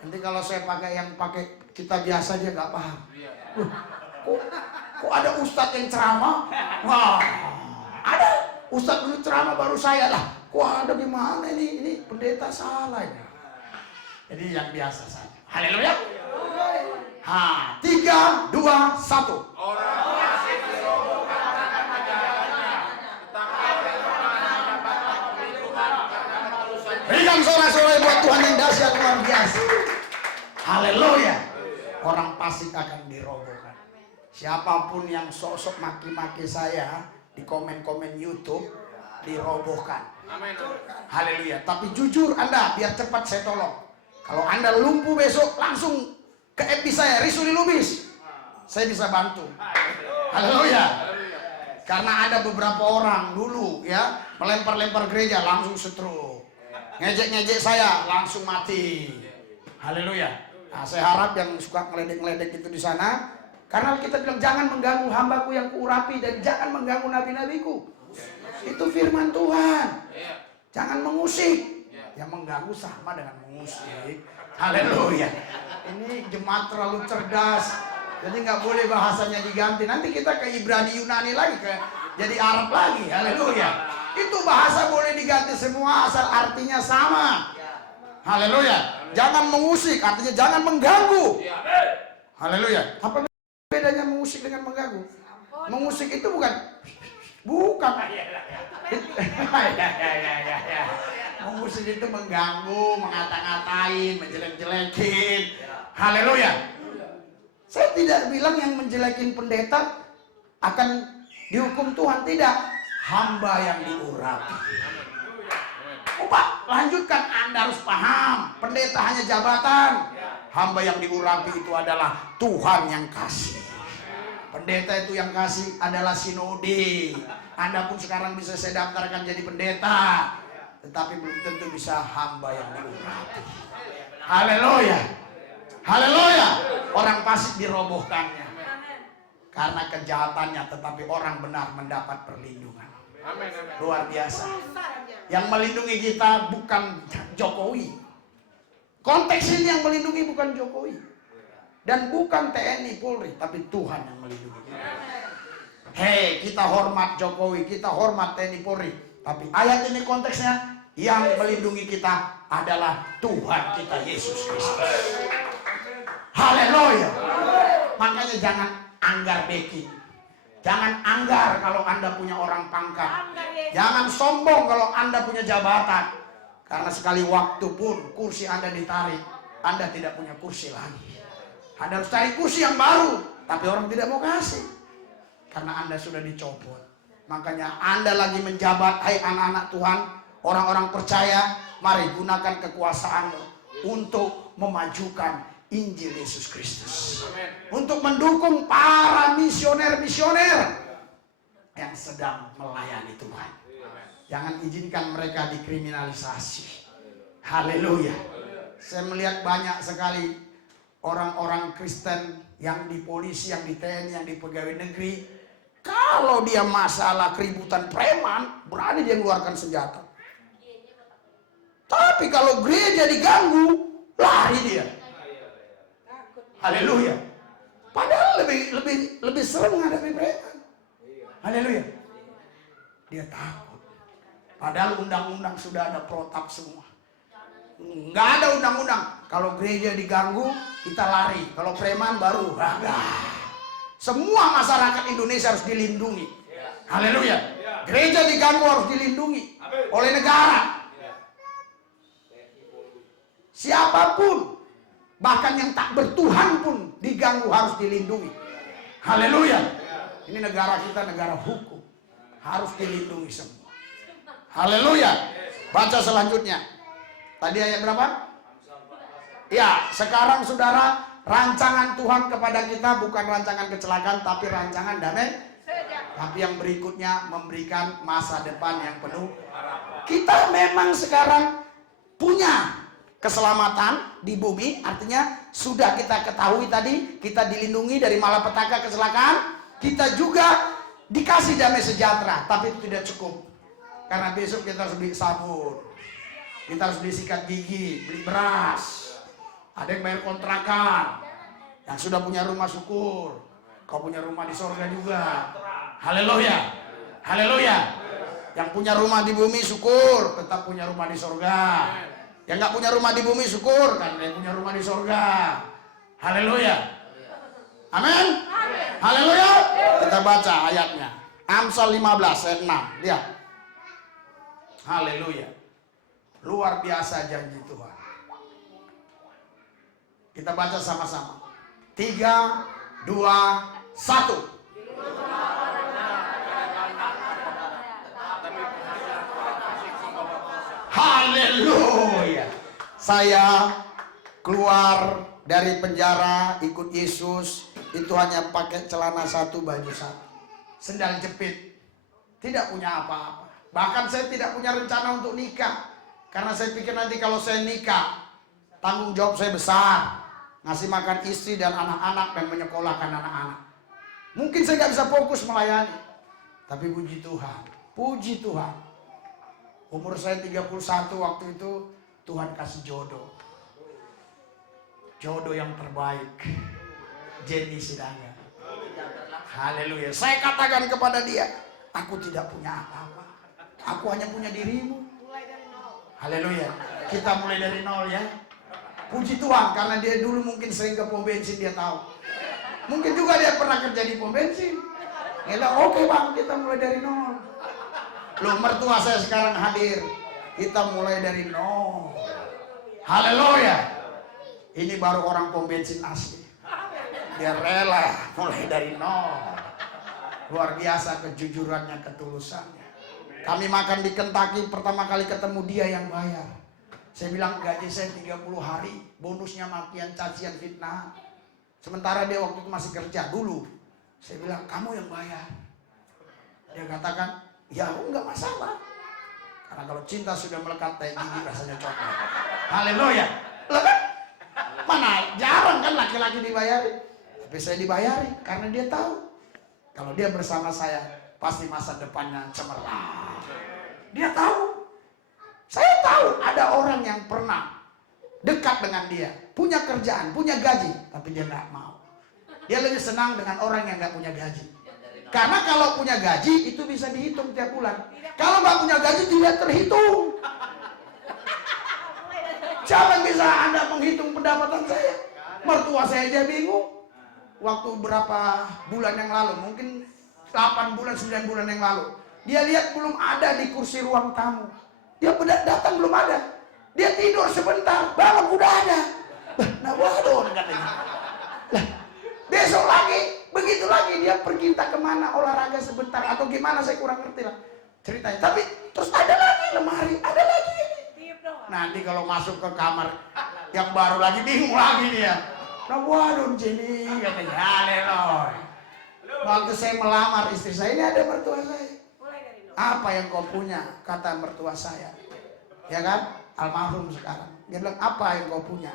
Nanti kalau saya pakai yang pakai kita biasa dia nggak paham. Kok ada ustadz yang ceramah? Wah, ada ustadz dulu ceramah baru saya lah. Kok ada gimana ini pendeta salah ya. Jadi yang biasa saja. Haleluya. 3, 2, 1. Berikan sorak-sorai buat Tuhan yang dahsyat luar biasa. Haleluya. Orang Pasik akan dirobohkan. Siapapun yang sok-sok maki-maki saya di komen-komen YouTube dirobohkan. Haleluya. Tapi jujur Anda, biar cepat saya tolong. Kalau Anda lumpuh besok langsung ke FB saya, Risuli Lubis. Saya bisa bantu. Haleluya. Karena ada beberapa orang dulu ya melempar-lempar gereja langsung stroke. Ngejek-ngejek saya langsung mati. Haleluya. Nah, saya harap yang suka ngeledek-ngeledek itu di sana, karena kita bilang jangan mengganggu hambaku yang kuurapi dan jangan mengganggu nabi-nabiku. Itu firman Tuhan. Jangan mengusik. Yang mengganggu sama dengan mengusik. Haleluya. Ini jemaat terlalu cerdas. Jadi nggak boleh bahasanya diganti. Nanti kita ke Ibrani Yunani lagi, jadi Arab lagi. Haleluya. Itu bahasa boleh diganti semua asal artinya sama. Haleluya. Jangan mengusik, artinya jangan mengganggu. Haleluya. Apa bedanya mengusik dengan mengganggu? Mengusik itu bukan. Mengusik itu mengganggu, mengata-ngatain, menjelek-jelekin. Haleluya. Saya tidak bilang yang menjelekin pendeta akan dihukum Tuhan, tidak. Hamba yang diurapi. Oh Pak, lanjutkan. Anda harus paham. Pendeta hanya jabatan. Hamba yang diurapi itu adalah Tuhan yang kasih. Pendeta itu yang kasih adalah sinode. Anda pun sekarang bisa saya daftarkan jadi pendeta. Tetapi belum tentu bisa hamba yang diurapi. Haleluya. Haleluya. Orang fasik dirobohkannya karena kejahatannya, tetapi orang benar mendapat perlindungan. Luar biasa. Yang melindungi kita bukan Jokowi. Konteks ini yang melindungi bukan Jokowi. Dan bukan TNI Polri, tapi Tuhan yang melindungi kita. Hei, kita hormat Jokowi, kita hormat TNI Polri. Tapi ayat ini konteksnya, yang melindungi kita adalah Tuhan kita Yesus Kristus. Haleluya. Makanya jangan anggar beki. Jangan anggar kalau Anda punya orang pangkat. Jangan sombong kalau Anda punya jabatan. Karena sekali waktu pun kursi Anda ditarik, Anda tidak punya kursi lagi. Anda harus cari kursi yang baru, tapi orang tidak mau kasih. Karena Anda sudah dicopot. Makanya Anda lagi menjabat, hai anak-anak Tuhan, orang-orang percaya, mari gunakan kekuasaanmu untuk memajukan Injil Yesus Kristus. Untuk mendukung para misioner-misioner yang sedang melayani Tuhan. Jangan izinkan mereka dikriminalisasi. Haleluya. Saya melihat banyak sekali orang-orang Kristen yang di polisi, yang di TNI, yang di pegawai negeri. Kalau dia masalah keributan preman, berani dia mengeluarkan senjata. Tapi kalau gereja diganggu, lari dia. Haleluya. Padahal lebih serem menghadapi preman. Haleluya. Dia takut. Padahal undang-undang sudah ada protap semua. Nggak ada undang-undang. Kalau gereja diganggu, kita lari. Kalau preman baru, semua masyarakat Indonesia harus dilindungi. Haleluya. Gereja diganggu harus dilindungi oleh negara. Siapapun, bahkan yang tak bertuhan pun diganggu harus dilindungi. Haleluya. Ini negara kita negara hukum. Harus dilindungi semua. Haleluya. Baca selanjutnya. Tadi ayat berapa? Ya, sekarang saudara, rancangan Tuhan kepada kita bukan rancangan kecelakaan, tapi rancangan damai. Tapi yang berikutnya memberikan masa depan yang penuh. Kita memang sekarang punya keselamatan di bumi, artinya sudah kita ketahui tadi, kita dilindungi dari malapetaka kecelakaan. Kita juga dikasih damai sejahtera, tapi itu tidak cukup. Karena besok kita harus beli sabun, kita harus beli sikat gigi, beli beras. Ada yang bayar kontrakan. Yang sudah punya rumah syukur, kau punya rumah di sorga juga. Haleluya. Haleluya. Yang punya rumah di bumi syukur, tetap punya rumah di sorga. Yang nggak punya rumah di bumi syukur, kan yang punya rumah di sorga. Haleluya. Amin. Haleluya. Kita baca ayatnya. Amsal 15 ayat 6. Lihat. Haleluya. Luar biasa janji Tuhan. Kita baca sama-sama. 3, 2, 1. Haleluya. Saya keluar dari penjara ikut Yesus, itu hanya pakai celana satu, baju satu, sendal jepit, tidak punya apa-apa. Bahkan saya tidak punya rencana untuk nikah, karena saya pikir nanti kalau saya nikah, tanggung jawab saya besar, ngasih makan istri dan anak-anak dan menyekolahkan anak-anak. Mungkin saya nggak bisa fokus melayani, tapi puji Tuhan, puji Tuhan. Umur saya 31 waktu itu, Tuhan kasih jodoh. Jodoh yang terbaik. Jenny Sidanga. Haleluya. Saya katakan kepada dia, aku tidak punya apa-apa. Aku hanya punya dirimu. Haleluya. Kita mulai dari nol ya. Puji Tuhan, karena dia dulu mungkin sering ke pom bensin, dia tahu. Mungkin juga dia pernah kerja di pom bensin. Oke bang, kita mulai dari nol. Loh, mertua saya sekarang hadir. Kita mulai dari nol. Haleluya. Ini baru orang pom bensin asli. Dia rela mulai dari nol. Luar biasa kejujurannya, ketulusannya. Kami makan di Kentucky, pertama kali ketemu dia yang bayar. Saya bilang gaji saya 30 hari, bonusnya makian, cacian, fitnah. Sementara dia waktu itu masih kerja dulu. Saya bilang, kamu yang bayar. Dia katakan, ya enggak masalah. Karena kalau cinta sudah melekat, teh gigi rasanya coklat. Haleluya. Loh kan? Mana jarang kan laki-laki dibayari. Tapi saya dibayari karena dia tahu kalau dia bersama saya pasti masa depannya cemerlang. Dia tahu. Saya tahu ada orang yang pernah dekat dengan dia, punya kerjaan, punya gaji, tapi dia nggak mau. Dia lebih senang dengan orang yang nggak punya gaji. Karena kalau punya gaji itu bisa dihitung tiap bulan. Kalau nggak punya gaji tidak terhitung. Siapa yang bisa Anda menghitung pendapatan saya? Mertua saya aja bingung. Waktu berapa bulan yang lalu, mungkin 8 bulan, 9 bulan yang lalu, dia lihat belum ada di kursi ruang tamu. Dia datang belum ada. Dia tidur sebentar, bangun udah ada. Nah waduh katanya. Lah, besok lagi, begitu lagi dia pergi entah kemana, olahraga sebentar atau gimana saya kurang ngerti lah ceritanya. Tapi terus ada lagi lemari, ada lagi. Nanti kalau masuk ke kamar yang baru lagi bingung lagi dia. Nah waduh Jenny katanya, haleluya. Waktu saya melamar istri saya, ini ada mertua saya. Apa yang kau punya? Kata mertua saya. Ya kan? Almarhum sekarang. Dia bilang, apa yang kau punya?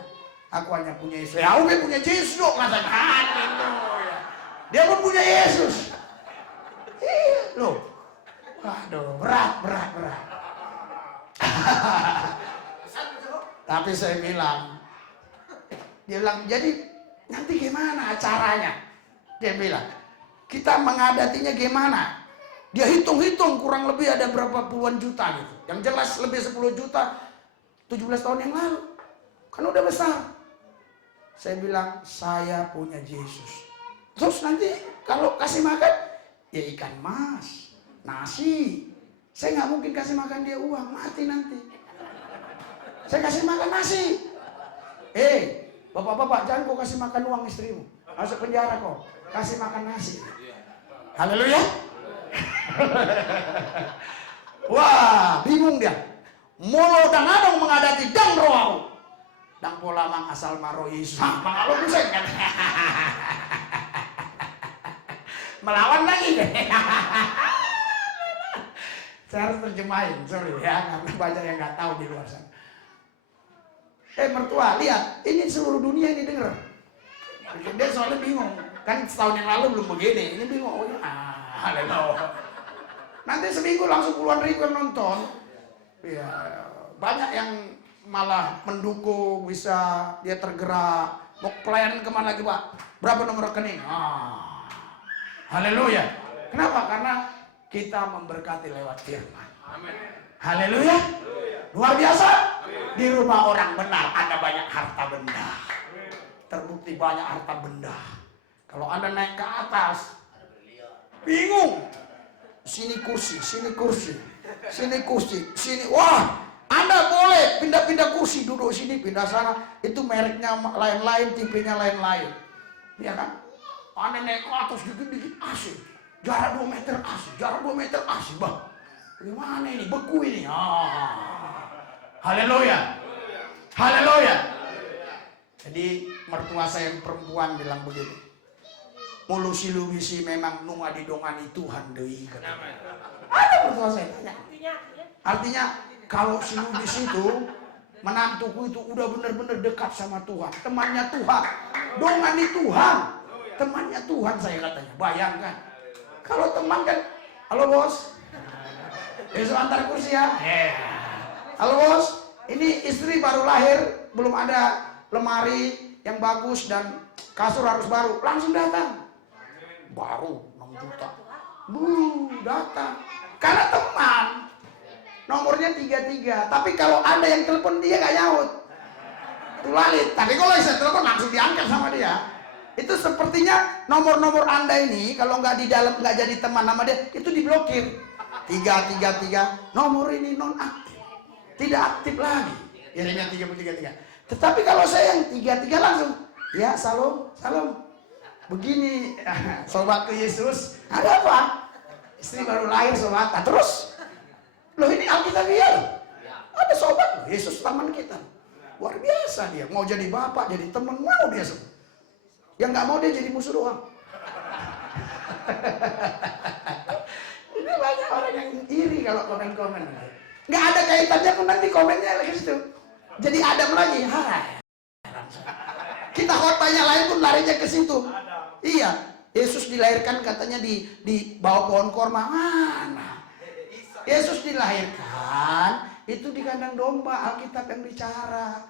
Aku hanya punya Yesus. Ya udah punya Yesus dong. Katanya, haleluya. Dia pun punya Yesus. Iya loh. Waduh, berat. Tapi saya bilang, dia bilang, jadi nanti gimana acaranya? Dia bilang, kita mengadatinya gimana? Dia hitung-hitung kurang lebih ada berapa puluhan juta gitu. Yang jelas lebih 10 juta 17 tahun yang lalu. Kan udah besar. Saya bilang, saya punya Yesus. Terus nanti kalau kasih makan, ya ikan mas, nasi. Saya nggak mungkin kasih makan dia uang, mati nanti. Saya kasih makan nasi. Bapak-bapak jangan kau kasih makan uang istrimu. Masuk penjara kau. Kasih makan nasi. Haleluya. Wah, bingung dia. Molo dan adong mengadati dang roau. Dang pola mang asal maro Yesus. Mangalo buset kan. Melawan lagi deh. Saya harus terjemahin, sorry ya, karena banyak yang nggak tahu di luar sana. Mertua, lihat, ini seluruh dunia ini denger. Dia soalnya bingung, kan setahun yang lalu belum begini, ini bingung. Haleluya. Nanti seminggu langsung puluhan ribu yang nonton. Ya, banyak yang malah mendukung, bisa dia tergerak. Mau pelayanan kemana lagi Pak? Berapa nomor rekening? Haleluya. Kenapa? Karena kita memberkati lewat firman. Haleluya. Luar biasa. Di rumah orang benar ada banyak harta benda. Terbukti banyak harta benda. Kalau Anda naik ke atas, bingung. Sini kursi, sini kursi, sini kursi, sini. Wah, Anda boleh pindah-pindah kursi, duduk sini, pindah sana. Itu mereknya lain-lain, tipenya lain-lain. Ya kan? Anda naik ke atas dikit-dikit AC. Jarak 2 meter AC, jarak 2 meter AC. Bah, gimana ini? Beku ini. Haleluya. Haleluya. Jadi mertua saya yang perempuan bilang begini. Mulu silu bisi memang nunga didongani Tuhan deui. Ada mertua saya tanya. Artinya kalau silu bisi itu menantuku itu udah benar-benar dekat sama Tuhan, temannya Tuhan, dongani Tuhan, temannya Tuhan saya katanya. Bayangkan. Kalau teman kan, halo bos. Besok antar kursi ya. Halo bos, ini istri baru lahir, belum ada lemari yang bagus dan kasur harus baru. Langsung datang. Baru 6 juta. Datang. Karena teman. Nomornya 33. Tapi kalau Anda yang telepon dia gak nyaut. Itu lalit. Tapi kalau saya telepon langsung diangkat sama dia. Itu sepertinya nomor-nomor Anda ini kalau nggak di dalam, nggak jadi teman sama dia, itu diblokir. 333, nomor ini non aktif, tidak aktif lagi. Jadinya 333. Tetapi kalau saya yang 33 langsung, ya salam, salam. Begini, sobatku Yesus, ada apa? Istri baru lahir sobat. Nah, terus, loh ini Alkitabiah. Ada sobat Yesus teman kita. Luar biasa dia, mau jadi bapak, jadi teman, mau dia semua. Yang nggak mau dia jadi musuh doang. Ini banyak orang yang iri kalau komen-komen. Nggak ada kaitannya pun nanti komennya lagi situ. Jadi Adam lagi. Kita khotbahnya lain pun larinya ke situ. Iya, Yesus dilahirkan katanya di bawah pohon korma. Mana? Yesus dilahirkan itu di kandang domba, Alkitab yang bicara.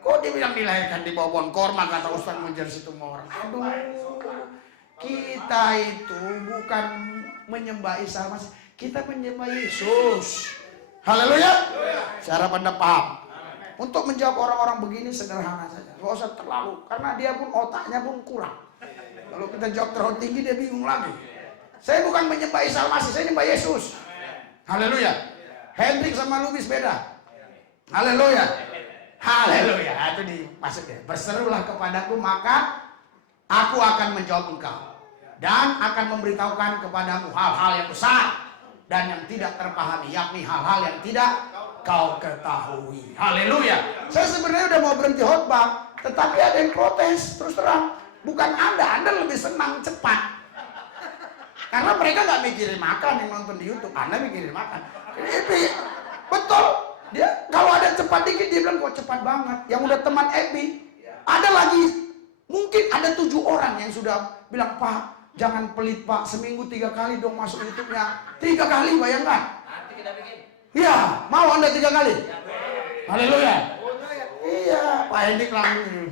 Kok dia bilang dilahirkan di bawah pohon korma, kata Ustaz Mujar Situmorang. Aduh, kita itu bukan menyembah Isa Masih, kita menyembah Yesus. Haleluya. Saya harap Anda paham. Untuk menjawab orang-orang begini sederhana saja, gak usah terlalu, karena dia pun otaknya pun kurang. Kalau kita jawab terlalu tinggi dia bingung lagi. Saya bukan menyembah Isa Masih, saya menyembah Yesus. Haleluya. Hendrik sama Lubis beda. Haleluya. Haleluya. Itu dimaksudnya. Berserulah kepadaku maka aku akan menjawab engkau dan akan memberitahukan kepadamu hal-hal yang besar dan yang tidak terpahami, yakni hal-hal yang tidak kau ketahui. Haleluya. Saya sebenarnya udah mau berhenti khotbah, tetapi ada yang protes. Terus terang, bukan Anda lebih senang cepat. Karena mereka nggak mikirin makan yang nonton di YouTube, Anda mikirin makan. Ini betul. Dia kalau ada cepat dikit dia bilang kok cepat banget. Yang udah teman Ebi, ada lagi mungkin ada 7 orang yang sudah bilang, Pak, jangan pelit Pak, seminggu 3 kali dong masuk YouTube-nya. 3 kali, bayangkan. Nanti kita bikin. Iya, mau Anda 3 kali? Haleluya. Iya, Pak Hendik langsung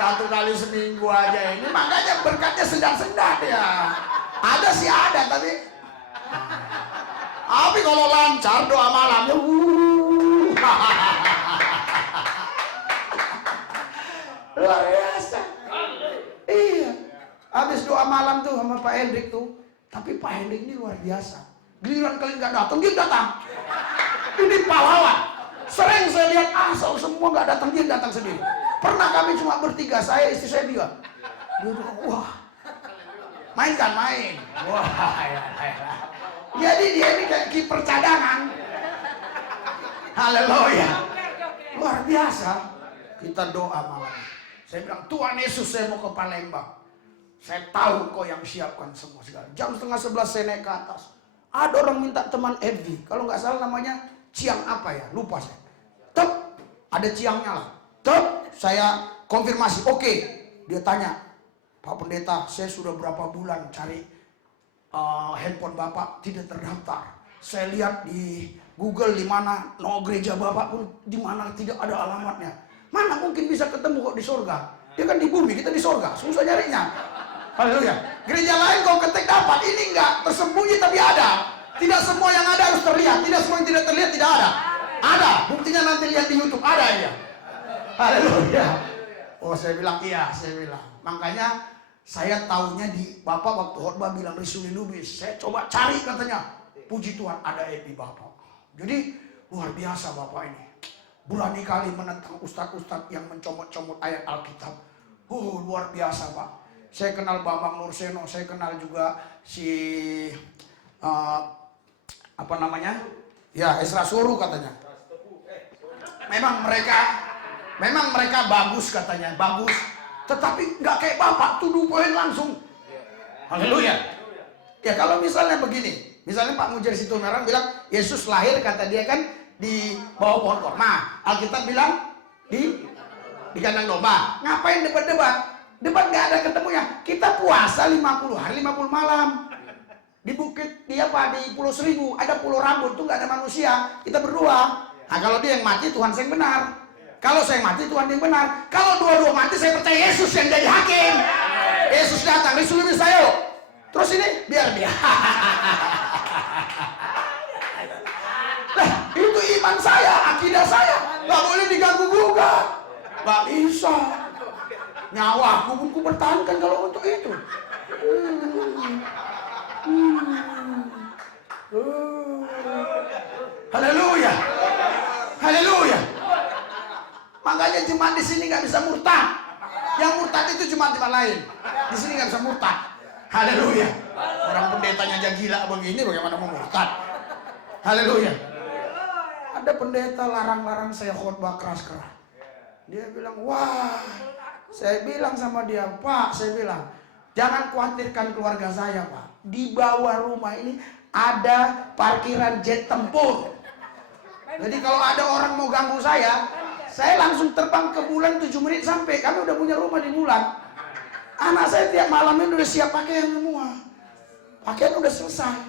1 kali seminggu aja ini. Makanya berkatnya sedang-sedang ya. Ada sih ada, tapi kalau lancar doa malamnya luar biasa. Iya. Habis doa malam tuh sama Pak Hendrik tuh. Tapi Pak Hendrik ini luar biasa. Giliran kalian gak datang, dia datang. Ini pahlawan. Sering saya lihat asal semua gak datang, dia datang sendiri. Pernah kami cuma bertiga, saya, istri saya, dia. Dia bilang, wah, main kan main. Wah, ya. Jadi dia ini kayak kiper cadangan. Haleluya. Luar biasa. Kita doa malam. Saya bilang, Tuhan Yesus, saya mau ke Palembang. Saya tahu kau yang siapkan semua segala. Jam 10:30 saya naik ke atas. Ada orang minta teman Evi. Kalau nggak salah namanya Ciang apa ya? Lupa saya. Tep, ada Ciangnya lah. Tep, saya konfirmasi. Oke. Dia tanya, Pak Pendeta, saya sudah berapa bulan cari handphone Bapak tidak terdaftar. Saya lihat di Google di mana no gereja Bapak pun di mana tidak ada alamatnya. Mana mungkin bisa ketemu kok di surga? Dia kan di bumi, kita di surga. Susah nyarinya. Haleluya. Gereja lain kau ketik dapat, ini enggak, tersembunyi tapi ada. Tidak semua yang ada harus terlihat, tidak semua yang tidak terlihat tidak ada. Ada, buktinya nanti lihat di YouTube, ada ya. Haleluya. Oh, saya bilang iya, saya bilang. Makanya saya tahunya di Bapak waktu khotbah bilang Risuli Lubis. Saya coba cari katanya. Puji Tuhan ada epi Bapak. Jadi luar biasa Bapak ini. Berani kali menentang ustadz-ustadz yang mencomot-comot ayat Alkitab. Luar biasa Pak. Saya kenal Bambang Nurseno, saya kenal juga si apa namanya? Ya, Esra Suru katanya. Memang mereka bagus katanya, bagus. Tetapi nggak kayak Bapak, tuduh poin langsung. Haleluya. Ya kalau misalnya begini, misalnya Pak Mujar Situmorang bilang Yesus lahir kata dia kan di bawah pohon korma. Alkitab bilang di kandang domba. Ngapain debat-debat? Debat nggak ada ketemunya. Kita puasa 50 hari 50 malam. Di bukit di Pulau Seribu ada pulau rambut tuh nggak ada manusia. Kita berdua. Nah kalau dia yang mati Tuhan saya yang benar. Kalau saya yang mati Tuhan yang benar. Kalau dua-dua mati saya percaya Yesus yang jadi hakim. Yesus datang Risuli saya. Terus ini biar dia. Lah itu iman saya, akidah saya. Nggak boleh diganggu-gugat. Nggak bisa. Nyawaku pun ku pertahankan kalau untuk itu. Haleluya. Haleluya. Makanya jemaat di sini nggak bisa murtad. Yang murtad itu jemaat lain. Di sini nggak bisa murtad. Haleluya. Orang pendetanya aja gila begini, bagaimana mau murtad? Haleluya. Ada pendeta larang-larang saya khotbah keras-keras. Dia bilang, wah. Saya bilang sama dia, Pak, saya bilang, jangan khawatirkan keluarga saya, Pak. Di bawah rumah ini ada parkiran jet tempur. Jadi kalau ada orang mau ganggu saya Saya langsung terbang ke bulan 7 menit sampai. Kami udah punya rumah di bulan. Anak saya tiap malam ini udah siap pakaian semua. Pakaian udah selesai.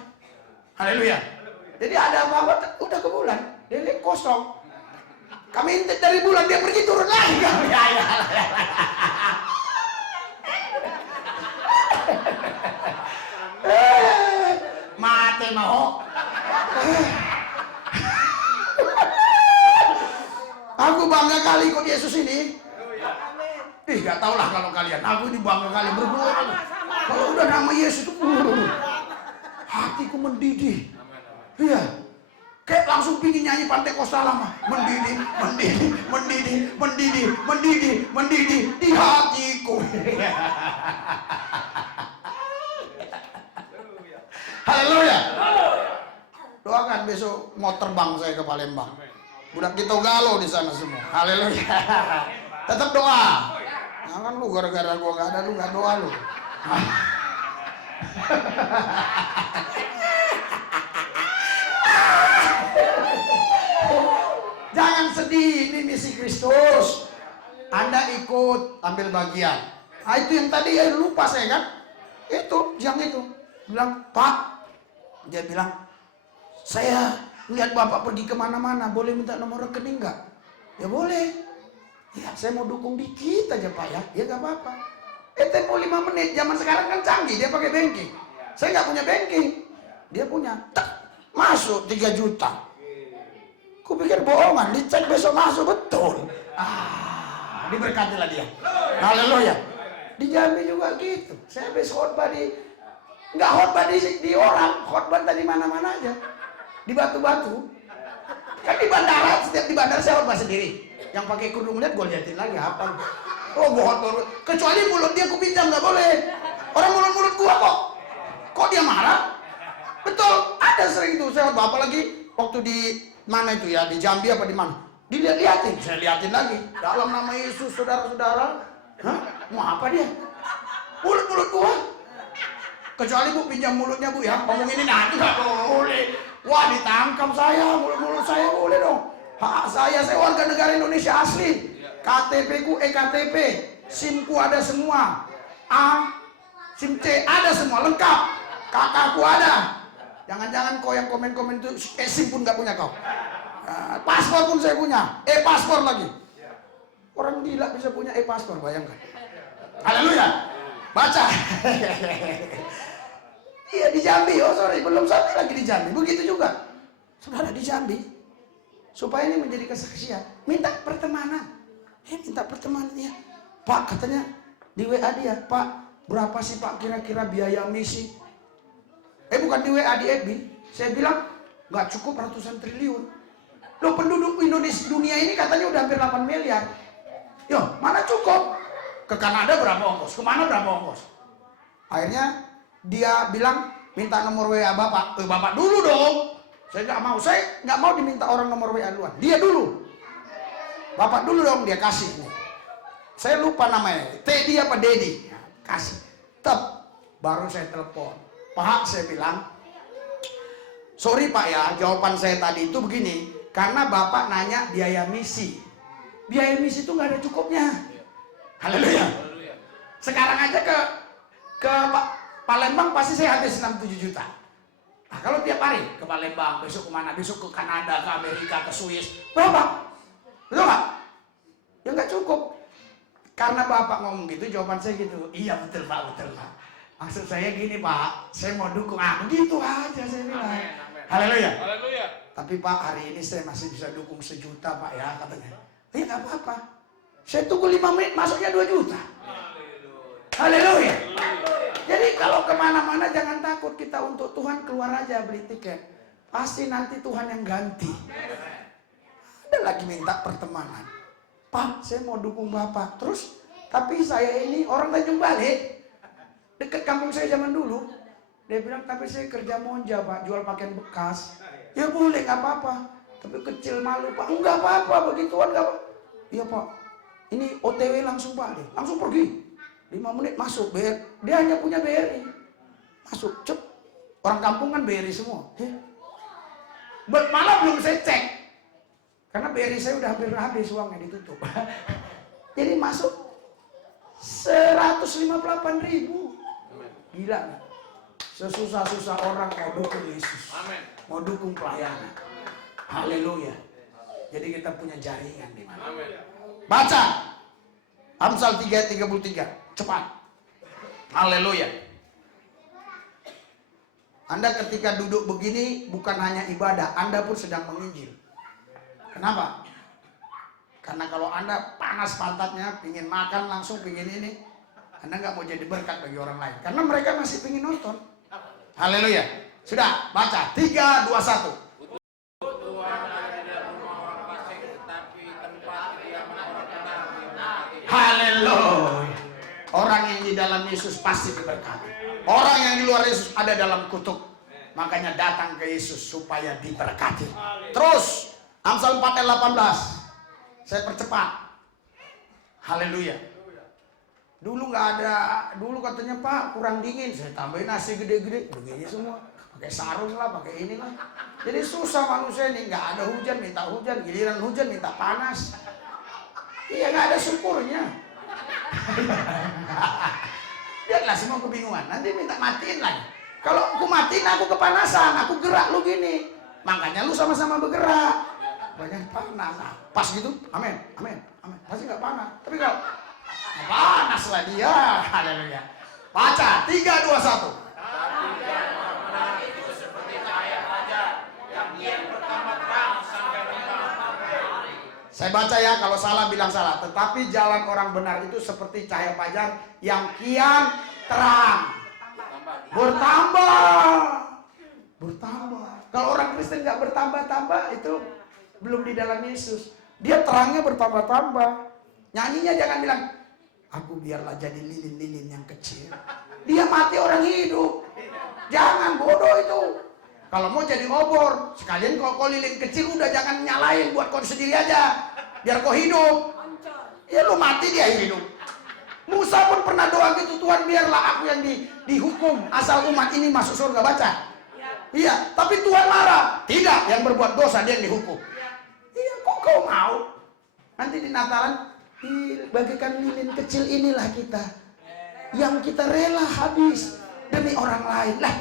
Haleluya. Jadi ada apa-apa udah ke bulan. Dia lihat kosong. Kami intip dari bulan, dia pergi turun lagi. Mati mau. Aku bangga kali ikut Yesus ini. Ih, gak tau lah kalau kalian. Aku ini bangga kali berdua. Kalau udah nama Yesus itu, hatiku mendidih. Iya. Kayak langsung pingin nyanyi Pantai Kosta Lama. Mendidih, mendidih, mendidih, mendidih, mendidih, mendidih di hatiku. Haleluya. Doakan besok mau terbang saya ke Palembang. Budak kita galau di sana semua. Haleluya. Tetap doa. Nah, kan lu gara-gara gua gak ada, lu gak doa lu. Jangan sedih, ini misi Kristus. Anda ikut ambil bagian. Nah, itu yang tadi ya lupa saya kan. Itu, yang itu. Bilang, Pak. Dia bilang, saya lihat Bapak pergi kemana-mana, boleh minta nomor rekening nggak? Ya boleh. Ya saya mau dukung dikit aja Pak ya. Ya nggak apa-apa. Tempo 5 menit, zaman sekarang kan canggih, dia pakai banking. Saya nggak punya banking. Dia punya. Masuk 3 juta. Kupikir bohongan, dicek besok masuk betul. Diberkatilah dia. Haleluya. Di Jambi juga gitu. Saya habis khotbah nggak khotbah di orang, khotbah tadi mana-mana aja. Di batu-batu. Kan di bandara, setiap di bandara saya khotbah sendiri. Yang pakai kerudung lihat gue liatin lagi apa. Oh gue khotbah. Kecuali mulut dia ku pinjam nggak boleh. Orang mulut gua kok dia marah? Betul, ada sering itu saya khotbah, apalagi waktu di mana itu ya, di Jambi apa di mana? Dilihat-liatin, saya liatin lagi. Dalam nama Yesus, saudara-saudara. Hah? Mau apa dia? Mulut gua. Kecuali Bu pinjam mulutnya Bu ya, ngomongin ini nanti nggak boleh. Wah ditangkap saya, mulut saya boleh dong. Hak saya warga negara Indonesia asli. KTP ku EKTP, SIM ku ada semua. SIM C ada semua lengkap. Kakakku ada. Jangan-jangan kau yang komen-komen itu SIM pun nggak punya kau. Paspor pun saya punya, paspor lagi. Orang gila bisa punya paspor, bayangkan. Haleluya. Baca. Iya di Jambi, belum sampai lagi di Jambi. Begitu juga, saudara di Jambi. Supaya ini menjadi kesaksian, minta pertemanan. Minta pertemanan ya. Pak katanya di WA dia, Pak berapa sih Pak kira-kira biaya misi? Bukan di WA, di FB. Saya bilang nggak cukup ratusan triliun. Loh penduduk Indonesia dunia ini katanya udah hampir 8 miliar. Yo mana cukup? Ke Kanada berapa ongkos? Kemana berapa ongkos? Akhirnya dia bilang minta nomor WA Bapak. Bapak dulu dong. Saya nggak mau diminta orang nomor WA duluan. Dia dulu. Bapak dulu dong, dia kasih. Saya lupa namanya. Teddy apa Dedi? Kasih. Baru saya telepon. Pak, saya bilang, sorry Pak ya, jawaban saya tadi itu begini. Karena Bapak nanya biaya misi. Biaya misi itu nggak ada cukupnya. Haleluya. Sekarang aja ke Palembang pasti saya habis 6-7 juta. Nah, kalau tiap hari ke Palembang, besok kemana? Besok ke Kanada, ke Amerika, ke Swiss. Berapa? Betul nggak? Ya nggak cukup. Karena Bapak ngomong gitu, jawaban saya gitu. Iya betul Pak, betul Pak. Maksud saya gini Pak, saya mau dukung. Begitu aja saya bilang. Haleluya. Haleluya. Tapi Pak hari ini saya masih bisa dukung 1 juta Pak ya katanya. Ya nggak apa-apa. Saya tunggu 5 menit masuknya 2 juta. Haleluya. Jadi kalau kemana-mana jangan takut, kita untuk Tuhan keluar aja beli tiket. Pasti nanti Tuhan yang ganti. Ada lagi minta pertemanan. Pak, saya mau dukung Bapak. Terus, tapi saya ini orang Tanjung Balai. Dekat kampung saya zaman dulu. Dia bilang, tapi saya kerja monja Pak, jual pakaian bekas. Ya boleh, nggak apa-apa. Tapi kecil malu Pak. Enggak apa-apa, begituan nggak apa. Iya Pak, ini OTW langsung Pak. Langsung pergi. 5 menit masuk, dia hanya punya BRI. Masuk, cep. Orang kampung kan BRI semua. Malah belum saya cek. Karena BRI saya udah hampir habis uangnya ditutup. Jadi masuk 158.000. Gila nggak? Sesusah-susah orang mau dukung Yesus. Mau dukung pelayanan. Haleluya. Jadi kita punya jaringan di mana. Baca Amsal 3:33. Cepat. Haleluya. Anda ketika duduk begini bukan hanya ibadah, Anda pun sedang menginjil. Kenapa? Karena kalau Anda panas pantatnya, pingin makan langsung, pingin ini, Anda nggak mau jadi berkat bagi orang lain. Karena mereka masih pingin nonton. Haleluya. Sudah, baca. 3, 2, 1. Haleluya. Orang yang di dalam Yesus pasti diberkati. Orang yang di luar Yesus ada dalam kutuk. Makanya datang ke Yesus supaya diberkati. Terus Amsal 4 ayat 18. Saya percepat. Haleluya. Dulu nggak ada, dulu katanya Pak kurang dingin, saya tambahin nasi gede-gede, begini semua, pakai sarung lah, pakai inilah. Jadi susah manusia ini, nggak ada hujan minta hujan, giliran hujan minta panas. Iya nggak ada syukurnya. Lihatlah semua kebingungan, nanti minta matiin lagi. Kalau aku matiin aku kepanasan, aku gerak lu gini, makanya lu sama-sama bergerak. Banyak panas, nah, pas gitu, amin, amin, amin. Pasti nggak panas, tapi kalau panas lah dia. Haleluya. Baca 3, 2, 1. Itu seperti cahaya fajar yang kian bertambah terang sampai rembang. Saya baca ya, kalau salah bilang salah. Tetapi jalan orang benar itu seperti cahaya fajar yang kian terang. Bertambah. Bertambah. Kalau orang Kristen nggak bertambah-tambah itu belum di dalam Yesus. Dia terangnya bertambah-tambah. Nyanyinya jangan bilang, aku biarlah jadi lilin-lilin yang kecil. Dia mati orang hidup. Jangan, bodoh itu. Kalau mau jadi obor, sekalian kau lilin kecil udah jangan nyalain, buat kau sendiri aja. Biar kau hidup. Ya lu mati dia hidup. Musa pun pernah doa gitu, Tuhan biarlah aku yang dihukum asal umat ini masuk surga. Baca. Iya, tapi Tuhan marah. Tidak, yang berbuat dosa dia yang dihukum. Iya, kok kau mau? Nanti di Natalan, bagikan lilin kecil inilah kita yang kita rela habis demi orang lain. Lah,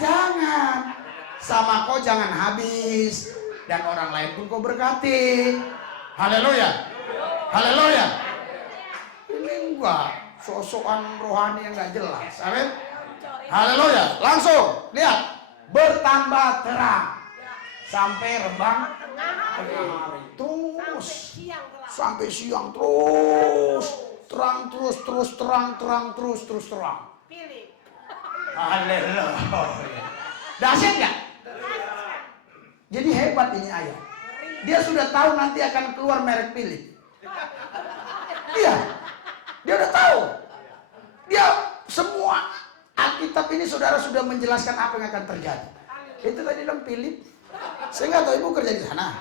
jangan sama kau jangan habis dan orang lain pun kau berkati. Haleluya, haleluya. Ini enggak sosokan rohani yang enggak jelas. Amin. Haleluya. Langsung lihat, bertambah terang sampai rembang matahari. Terus sampai siang terus terang terus terang terus terang. Haleluya. Dahsyat nggak? Jadi hebat ini ayat. Dia sudah tahu nanti akan keluar merek Philip. Iya, dia udah tahu. Dia semua Alkitab ini saudara sudah menjelaskan apa yang akan terjadi. Itu tadi dalam Philip. Saya nggak tahu ibu kerja di sana.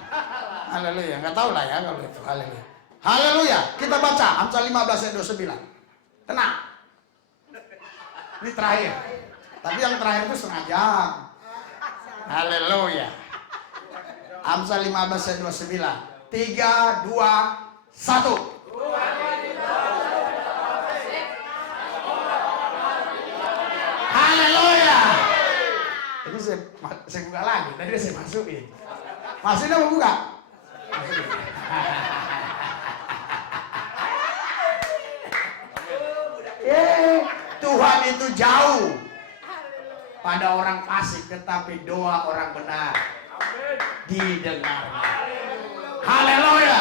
Haleluya, nggak tahu lah ya kalau itu. Haleluya. Haleluya. Kita baca Amsal 15 ayat 29. Tenang. Ini terakhir. Tapi yang terakhir itu setengah jam. Haleluya. Amsal 15 ayat 29. 3, 2, 1. Haleluya. Ini saya buka lagi. Tadi saya masukin. Masukin apa buka? Masukin. Tuhan itu jauh pada orang fasik, tetapi doa orang benar didengarnya. Haleluya.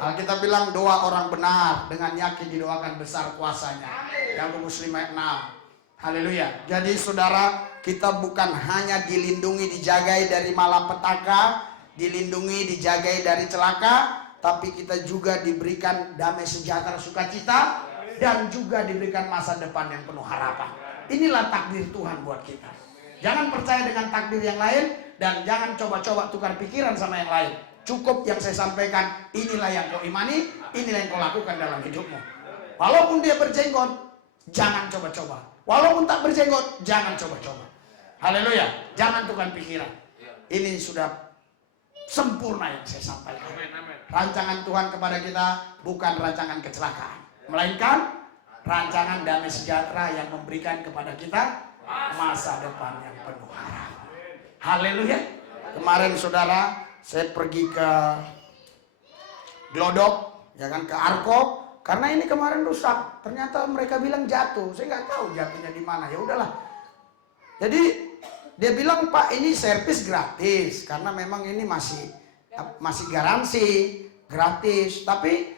Alkitab bilang doa orang benar dengan yakin didoakan besar kuasanya. Yakobus 5 ayat 6. Haleluya. Jadi saudara, kita bukan hanya dilindungi, dijagai dari malapetaka, dilindungi, dijagai dari celaka, tapi kita juga diberikan damai sejahtera sukacita dan juga diberikan masa depan yang penuh harapan. Inilah takdir Tuhan buat kita. Jangan percaya dengan takdir yang lain dan jangan coba-coba tukar pikiran sama yang lain. Cukup yang saya sampaikan, inilah yang kau imani, inilah yang kau lakukan dalam hidupmu. Walaupun dia berjenggot, jangan coba-coba. Walaupun tak berjenggot, jangan coba-coba. Haleluya. Jangan tukar pikiran. Ini sudah sempurna yang saya sampaikan. Rancangan Tuhan kepada kita bukan rancangan kecelakaan, melainkan rancangan damai sejahtera yang memberikan kepada kita masa depan yang penuh harapan. Haleluya. Kemarin saudara, saya pergi ke Glodok, ya kan, ke Arkop, karena ini kemarin rusak. Ternyata mereka bilang jatuh. Saya nggak tahu jatuhnya di mana. Ya udahlah. Jadi dia bilang, Pak, ini servis gratis karena memang ini masih garansi gratis. Tapi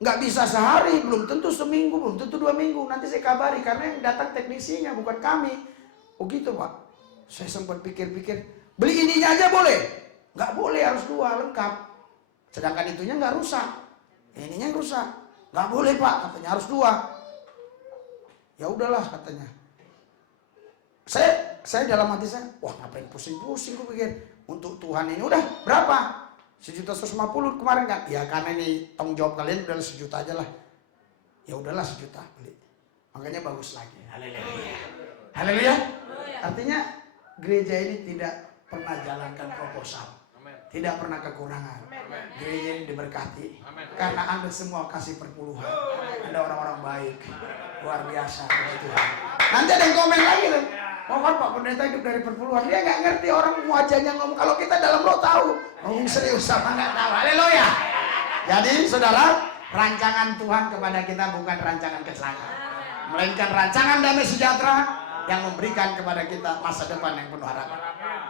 nggak bisa sehari, belum tentu seminggu, belum tentu 2 minggu. Nanti saya kabari karena yang datang teknisinya bukan kami. Oh gitu, Pak. Saya sempat pikir-pikir, beli ininya aja boleh? Nggak boleh, harus 2 lengkap. Sedangkan itunya nggak rusak, ininya rusak. Nggak boleh, Pak, katanya harus 2. Ya udahlah katanya. Saya dalam hati saya, wah ngapain pusing-pusing, gue pikir untuk Tuhan ini udah berapa? 1.150.000 kemarin kan? Ya karena ini tanggung jawab kalian, udah 1 juta aja lah. Ya udahlah 1 juta beli. Makanya bagus lagi. Haleluya. Haleluya. Artinya gereja ini tidak pernah jalankan proposal, tidak pernah kekurangan. Gereja ini diberkati karena Anda semua kasih perpuluhan. Anda orang-orang baik, luar biasa dari Tuhan. Nanti ada yang komen lagi tuh, oh kan Pak Pendeta hidup dari perpuluhan. Dia nggak ngerti, orang wajahnya ngomong. Kalau kita dalam roh tahu, ngomong serius sama nggak tahu. Haleluya. Jadi saudara, rancangan Tuhan kepada kita bukan rancangan kecelakaan, melainkan rancangan damai sejahtera yang memberikan kepada kita masa depan yang penuh harapan.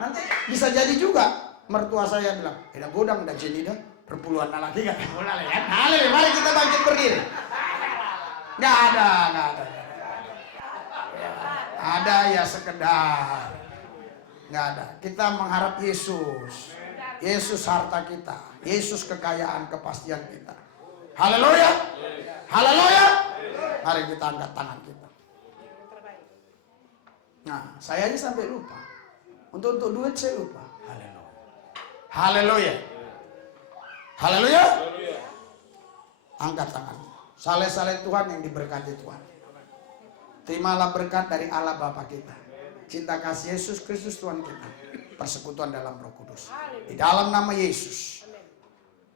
Nanti bisa jadi juga mertua saya bilang, tidak godang dan sini dah perpuluhan lagi kan? Boleh ya? Haleluya. Mari kita bangkit berdiri. Nggak ada. Ada ya sekedar. Nggak ada. Kita mengharap Yesus. Yesus harta kita. Yesus kekayaan, kepastian kita. Haleluya. Haleluya. Mari kita angkat tangan kita. Nah, saya aja sampai lupa. Untuk duit saya lupa. Haleluya. Haleluya. Angkat tangan. Saleh-saleh Tuhan yang diberkati Tuhan. Terimalah berkat dari Allah Bapa kita. Cinta kasih Yesus Kristus Tuhan kita. Persekutuan dalam Roh Kudus. Di dalam nama Yesus.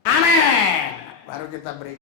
Amin. Baru kita beri